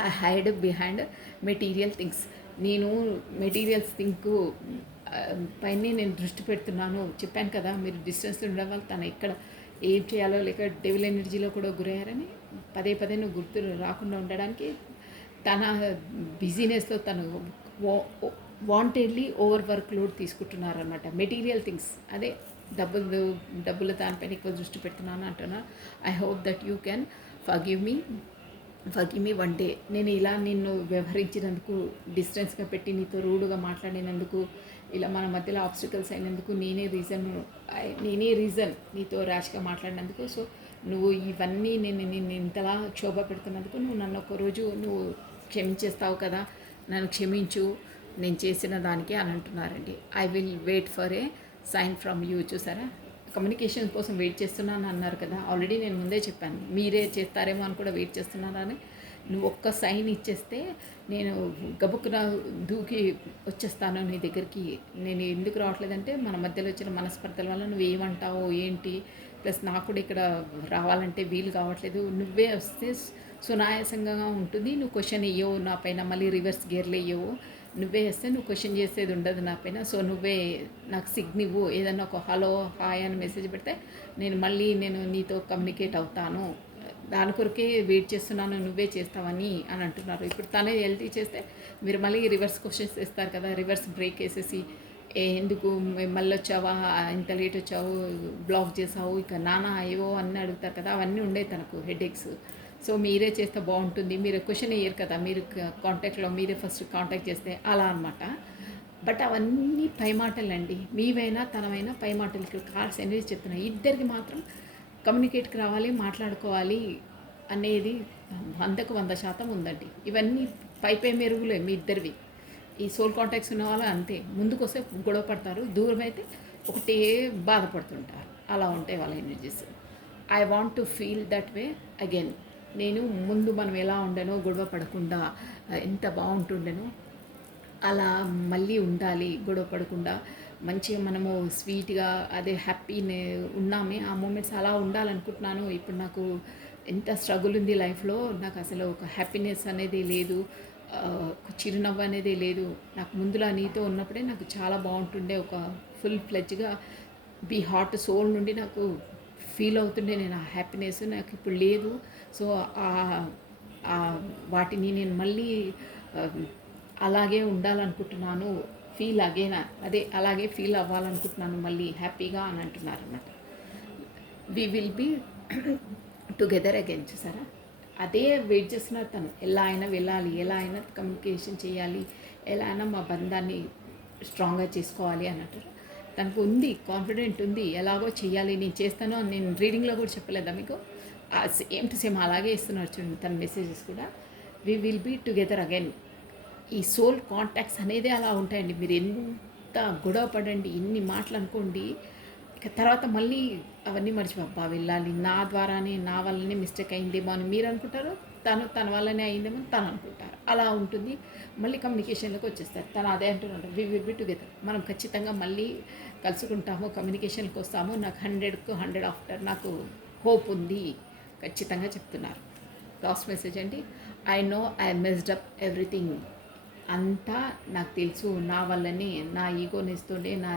I hide behind material things. నేను మెటీరియల్స్ పైనే నేను దృష్టి పెడుతున్నాను. చెప్పాను కదా, మీరు డిస్టెన్స్లో ఉండడం వల్ల తను ఎక్కడ ఏం చేయాలో లేక డెవిల్ ఎనర్జీలో కూడా గురయ్యారని. పదే పదే నువ్వు గుర్తు రాకుండా ఉండడానికి తన బిజీనెస్లో తను వాంటెడ్లీ ఓవర్ వర్క్ లోడ్ తీసుకుంటున్నారనమాట. మెటీరియల్ థింగ్స్, అదే డబ్బులు దానిపైన ఎక్కువ దృష్టి పెడుతున్నాను అంటున్నారు. I hope that you can forgive me one day. నేను ఇలా నిన్ను వ్యవహరించినందుకు, డిస్టెన్స్గా పెట్టి నీతో రూడ్గా మాట్లాడినందుకు, ఇలా మన మధ్యలో ఆబ్స్టికల్స్ అయినందుకు నేనే రీజన్ నీతో ర్యాష్గా మాట్లాడినందుకు. సో నువ్వు ఇవన్నీ నేను ఇంతలా క్షోభ పెడుతున్నందుకు నువ్వు నన్ను ఒకరోజు నువ్వు క్షమించేస్తావు కదా, నన్ను క్షమించు నేను చేసిన దానికి అని అంటున్నారండి. I will wait for a sign from you. చూసారా, కమ్యూనికేషన్ కోసం వెయిట్ చేస్తున్నాను అన్నారు కదా, ఆల్రెడీ నేను ముందే చెప్పాను మీరే చేస్తారేమో అని కూడా వెయిట్ చేస్తున్నానని. నువ్వు ఒక్క సైన్ ఇచ్చేస్తే నేను గబుక్కున దూకి వచ్చేస్తాను నీ దగ్గరికి. నేను ఎందుకు రావట్లేదంటే మన మధ్యలో వచ్చిన మనస్పర్ధల వల్ల నువ్వు ఏమంటావో ఏంటి, ప్లస్ నాకు కూడా ఇక్కడ రావాలంటే వీలు కావట్లేదు. నువ్వే వస్తే సునాయాసంగా ఉంటుంది. నువ్వు క్వశ్చన్ ఇయ్యవు నా పైన, మళ్ళీ రివర్స్ గేర్లు ఇయ్యవు. నువ్వే వేస్తే నువ్వు క్వశ్చన్ చేసేది ఉండదు నా పైన. సో నువ్వే నాకు సిగ్నల్ ఇవ్వు, ఏదన్నా ఒక హలో హాయ్ అని మెసేజ్ పెడితే నేను నీతో కమ్యూనికేట్ అవుతాను. దాని కొరకే వెయిట్ చేస్తున్నాను, నువ్వే చేస్తావని అని అంటున్నారు. ఇప్పుడు తనే హెల్తీ చేస్తే మీరు మళ్ళీ రివర్స్ క్వశ్చన్స్ ఇస్తారు కదా, రివర్స్ బ్రేక్ వేసేసి ఎందుకు మళ్ళీ వచ్చావా, ఇంత లేట్ వచ్చావు, బ్లాక్ చేసావు, ఇక నానా అయ్యో అన్నీ అడుగుతారు కదా, అవన్నీ ఉండే తనకు హెడేక్స్. సో మీరే చేస్తే బాగుంటుంది, మీరు క్వశ్చన్ వేయరు కదా, మీరు కాంటాక్ట్లో మీరే ఫస్ట్ కాంటాక్ట్ చేస్తే అలా అనమాట. బట్ అవన్నీ పై మాటలండి, మీవైనా తనమైనా పై మాటలు. ఇక్కడ కార్డ్స్ అనేది చెప్తున్నాయి, ఇద్దరికి మాత్రం కమ్యూనికేట్కి రావాలి, మాట్లాడుకోవాలి అనేది 100% ఉందండి. ఇవన్నీ పై మెరుగులే మీ ఇద్దరివి. ఈ సోల్ కాంటాక్ట్స్ ఉన్న వాళ్ళు అంతే, ముందుకు వస్తే గొడవ పడతారు, దూరం అయితే ఒకటే బాధపడుతుంటారు. అలా ఉంటాయి వాళ్ళ energies. I want to feel that way again. నేను ముందు మనం ఎలా ఉండనో, గొడవ పడకుండా ఎంత బాగుంటుండెనో అలా మళ్ళీ ఉండాలి, గొడవ పడకుండా మంచిగా మనము స్వీట్గా అదే హ్యాపీనే ఉన్నామే ఆ మూమెంట్స్ అలా ఉండాలనుకుంటున్నాను. ఇప్పుడు నాకు ఎంత స్ట్రగుల్ ఉంది లైఫ్లో, నాకు అసలు ఒక హ్యాపీనెస్ అనేది లేదు, ఒక చిరునవ్వు అనేది లేదు. నాకు ముందులా నీతో ఉన్నప్పుడే నాకు చాలా బాగుంటుండే, ఒక ఫుల్ ఫ్లెడ్జ్గా హార్ట్ సోల్ నుండి నాకు ఫీల్ అవుతుండే నేను ఆ హ్యాపీనెస్. నాకు ఇప్పుడు లేదు. సో వాటిని నేను మళ్ళీ అలాగే ఉండాలనుకుంటున్నాను, ఫీల్ అగైన్, అలాగే ఫీల్ అవ్వాలనుకుంటున్నాను మళ్ళీ హ్యాపీగా అని అంటున్నారు అన్నమాట. We will be together again. చూసారా, అదే వెయిట్ చేస్తున్నారు తను. ఎలా అయినా వెళ్ళాలి, ఎలా అయినా కమ్యూనికేషన్ చేయాలి, ఎలా అయినా మా బంధాన్ని స్ట్రాంగ్గా చేసుకోవాలి అని అంటారు. తనకు ఉంది, కాన్ఫిడెంట్ ఉంది, ఎలాగో చేయాలి, నేను చేస్తాను అని. నేను రీడింగ్లో కూడా చెప్పలేదా మీకు, సేమ్ టు సేమ్ అలాగే ఇస్తున్నారు చూడండి తన మెసేజెస్ కూడా. We will be together again. ఈ సోల్ కాంటాక్ట్స్ అనేది అలా ఉంటాయండి. మీరు ఎంత గొడవ పడండి, ఎన్ని మాటలు అనుకోండి, ఇక తర్వాత మళ్ళీ అవన్నీ మర్చిపోబ్బా వెళ్ళాలి, నా ద్వారానే నా వల్లనే మిస్టేక్ అయిందేమో అని మీరు అనుకుంటారు, తన వల్లనే అయిందేమో తను అనుకుంటారు. అలా ఉంటుంది. మళ్ళీ కమ్యూనికేషన్లోకి వచ్చేస్తారు. తను అదే అంటున్నాడు, వి విల్ బి టుగెదర్. మనం ఖచ్చితంగా మళ్ళీ కలుసుకుంటాము, కమ్యూనికేషన్కి వస్తాము. నాకు 100కు 100 ఆఫ్టర్ నాకు హోప్ ఉంది ఖచ్చితంగా చెప్తున్నారు. లాస్ట్ మెసేజ్ అండి. I know I messed up everything. అంతా నాకు తెలుసు, నా వల్లనే, నా ఈగోనెస్తోనే, నా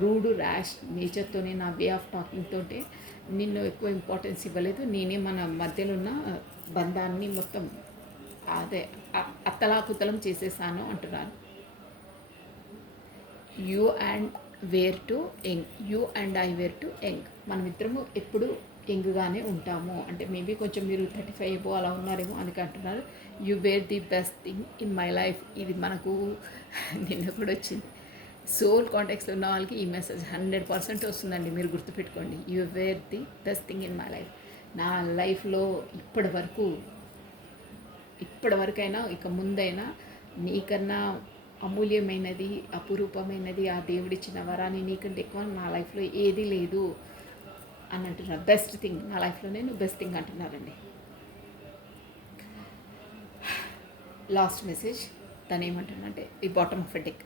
రూడ్ ర్యాష్ నేచర్తోనే, నా వే ఆఫ్ టాకింగ్తో నిన్ను ఎక్కువ ఇంపార్టెన్స్ ఇవ్వలేదు. నేనే మన మధ్యలో ఉన్న బంధాన్ని మొత్తం అత్తలాకుతలం చేసేసాను అంటున్నారు. You and I were too young. మనమిద్దరము ఎప్పుడు యంగ్గానే ఉంటాము. అంటే మేబీ కొంచెం మీరు 35 అలా ఉన్నారేమో అందుకే అంటున్నారు. You wear the best thing in my life. ఇది మనకు నిన్న కూడా వచ్చింది. సోల్ కాంటాక్ట్స్లో ఉన్న వాళ్ళకి ఈ మెసేజ్ 100% వస్తుందండి, మీరు గుర్తుపెట్టుకోండి. You wear the best thing in my life. నా లైఫ్లో ఇప్పటివరకైనా ఇక ముందైనా నీకన్నా అమూల్యమైనది, అపురూపమైనది, ఆ దేవుడిచ్చిన వరాన్ని నీకంటే ఎక్కువ నా లైఫ్లో ఏది లేదు అని అంటున్నారు. బెస్ట్ థింగ్ నా లైఫ్లోనే నువ్వు బెస్ట్ థింగ్ అంటున్నారండి. లాస్ట్ మెసేజ్ తను ఏమంటానంటే the bottom of a deck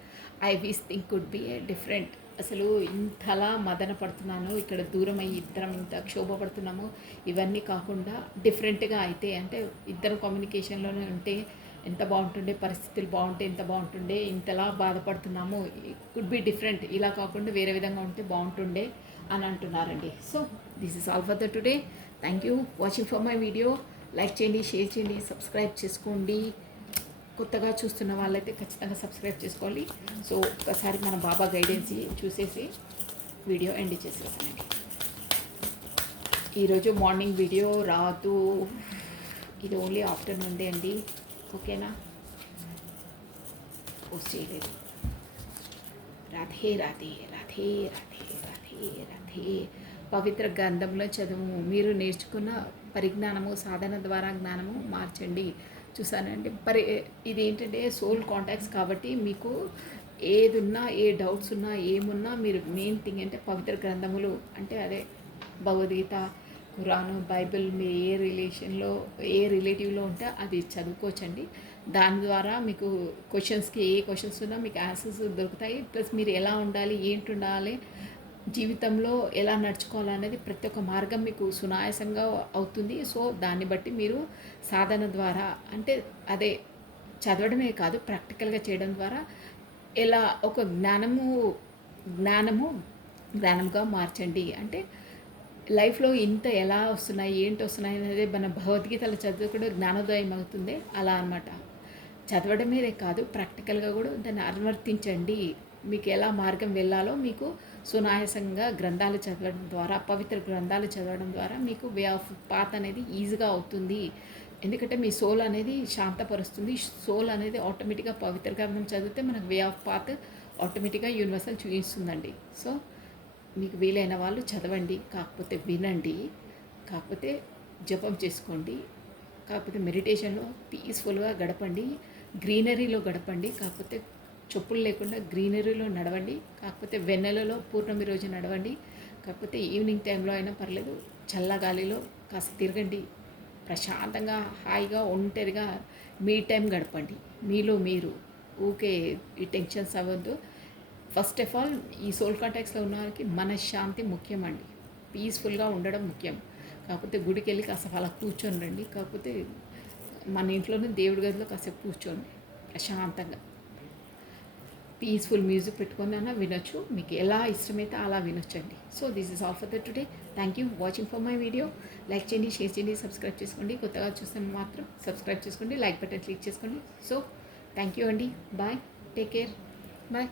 I wish think could be a different. అసలు ఇంతలా మదన పడుతున్నాను, ఇక్కడ దూరం అయ్యి ఇద్దరం ఇంత క్షోభపడుతున్నాము, ఇవన్నీ కాకుండా డిఫరెంట్గా అయితే అంటే ఇద్దరు కమ్యూనికేషన్లోనే ఉంటే ఎంత బాగుంటుండే, పరిస్థితులు బాగుంటే ఎంత బాగుంటుండే, ఇంతలా బాధపడుతున్నాము, కుడ్ బి డిఫరెంట్, ఇలా కాకుండా వేరే విధంగా ఉంటే బాగుంటుండే అని అంటున్నారండి. So this is all for the today. Thank you watching for my video. Like చేయండి, షేర్ చేయండి, సబ్స్క్రైబ్ చేసుకోండి. కొత్తగా చూస్తున్న వాళ్ళైతే ఖచ్చితంగా సబ్స్క్రైబ్ చేసుకోవాలి. సో ఒకసారి మన బాబా గైడెన్స్ చూసేసి వీడియో ఎండ్ చేసేసానండి. ఈరోజు మార్నింగ్ వీడియో రాదు, ఇది ఓన్లీ ఆఫ్టర్నూన్దే అండి. ఓకేనా, పోస్ట్ చేయలేదు. రాధే రాధే రాధే రాధే రాధే రాధే. పవిత్ర గ్రంథంలో చదువు, మీరు నేర్చుకున్న పరిజ్ఞానము సాధన ద్వారా జ్ఞానము మార్చండి. చూసానండి ఇది ఏంటంటే సోల్ కాంటాక్ట్స్ కాబట్టి మీకు ఏది ఉన్నా, ఏ డౌట్స్ ఉన్నా, ఏమున్నా మీరు మెయిన్ థింగ్ అంటే పవిత్ర గ్రంథములు అంటే అదే భగవద్గీత, ఖురాను, బైబిల్, మీరు ఏ రిలేటివ్లో ఉంటే అది చదువుకోవచ్చండి. దాని ద్వారా మీకు క్వశ్చన్స్కి ఏ క్వశ్చన్స్ ఉన్నా మీకు ఆన్సర్స్ దొరుకుతాయి. ప్లస్ మీరు ఎలా ఉండాలి, ఏంటి ఉండాలి, జీవితంలో ఎలా నడుచుకోవాలనేది ప్రతి ఒక్క మార్గం మీకు సునాయాసంగా అవుతుంది. సో దాన్ని బట్టి మీరు సాధన ద్వారా అంటే అదే చదవడమే కాదు, ప్రాక్టికల్గా చేయడం ద్వారా ఎలా ఒక జ్ఞానంగా మార్చండి. అంటే లైఫ్లో ఇంత ఎలా వస్తున్నాయి, ఏంటి వస్తున్నాయి అనేది మన భగవద్గీతలో చదువుకుంటే జ్ఞానోదయం అవుతుంది. అలా అనమాట. చదవడమే కాదు, ప్రాక్టికల్గా కూడా దాన్ని అనువర్తించండి. మీకు ఎలా మార్గం వెళ్ళాలో మీకు సునాయాసంగా గ్రంథాలు చదవడం ద్వారా, పవిత్ర గ్రంథాలు చదవడం ద్వారా మీకు వే ఆఫ్ పాత్ అనేది ఈజీగా అవుతుంది. ఎందుకంటే మీ సోల్ అనేది శాంతపరుస్తుంది. సోల్ అనేది ఆటోమేటిక్గా పవిత్ర గ్రంథం చదివితే మనకు వే ఆఫ్ పాత్ ఆటోమేటిక్గా యూనివర్సల్ చూపిస్తుందండి. సో మీకు వీలైన వాళ్ళు చదవండి, కాకపోతే వినండి, కాకపోతే జపం చేసుకోండి, కాకపోతే మెడిటేషన్లో పీస్ఫుల్గా గడపండి, గ్రీనరీలో గడపండి, కాకపోతే చెప్పులు లేకుండా గ్రీనరీలో నడవండి, కాకపోతే వెన్నెలలో పూర్ణమి రోజు నడవండి, కాకపోతే ఈవినింగ్ టైంలో అయినా పర్లేదు చల్లగాలిలో కాస్త తిరగండి, ప్రశాంతంగా హాయిగా ఒంటరిగా మీ టైం గడపండి. మీలో మీరు ఊకే ఈ టెన్షన్స్ అవ్వద్దు. ఫస్ట్ ఆఫ్ ఆల్ ఈ సోల్ కాంటాక్ట్స్లో ఉన్న వారికి మనశ్శాంతి ముఖ్యం అండి, పీస్ఫుల్గా ఉండడం ముఖ్యం. కాకపోతే గుడికి వెళ్ళి కాసేపు అలా కూర్చొని రండి, కాకపోతే మన ఇంట్లోనే దేవుడి గదిలో కాసేపు కూర్చోండి ప్రశాంతంగా. పీస్ఫుల్ మ్యూజిక్ పెట్టుకొని అన్నా వినొచ్చు, మీకు ఎలా ఇష్టమైతే అలా వినొచ్చండి. So this is all for the today. Thank you watching for my video. Like చేయండి, షేర్ చేయండి, సబ్స్క్రైబ్ చేసుకోండి. కొత్తగా చూస్తే మాత్రం సబ్స్క్రైబ్ చేసుకోండి, లైక్ బటన్ క్లిక్ చేసుకోండి. సో థ్యాంక్ యూ అండి. Bye, take care, bye.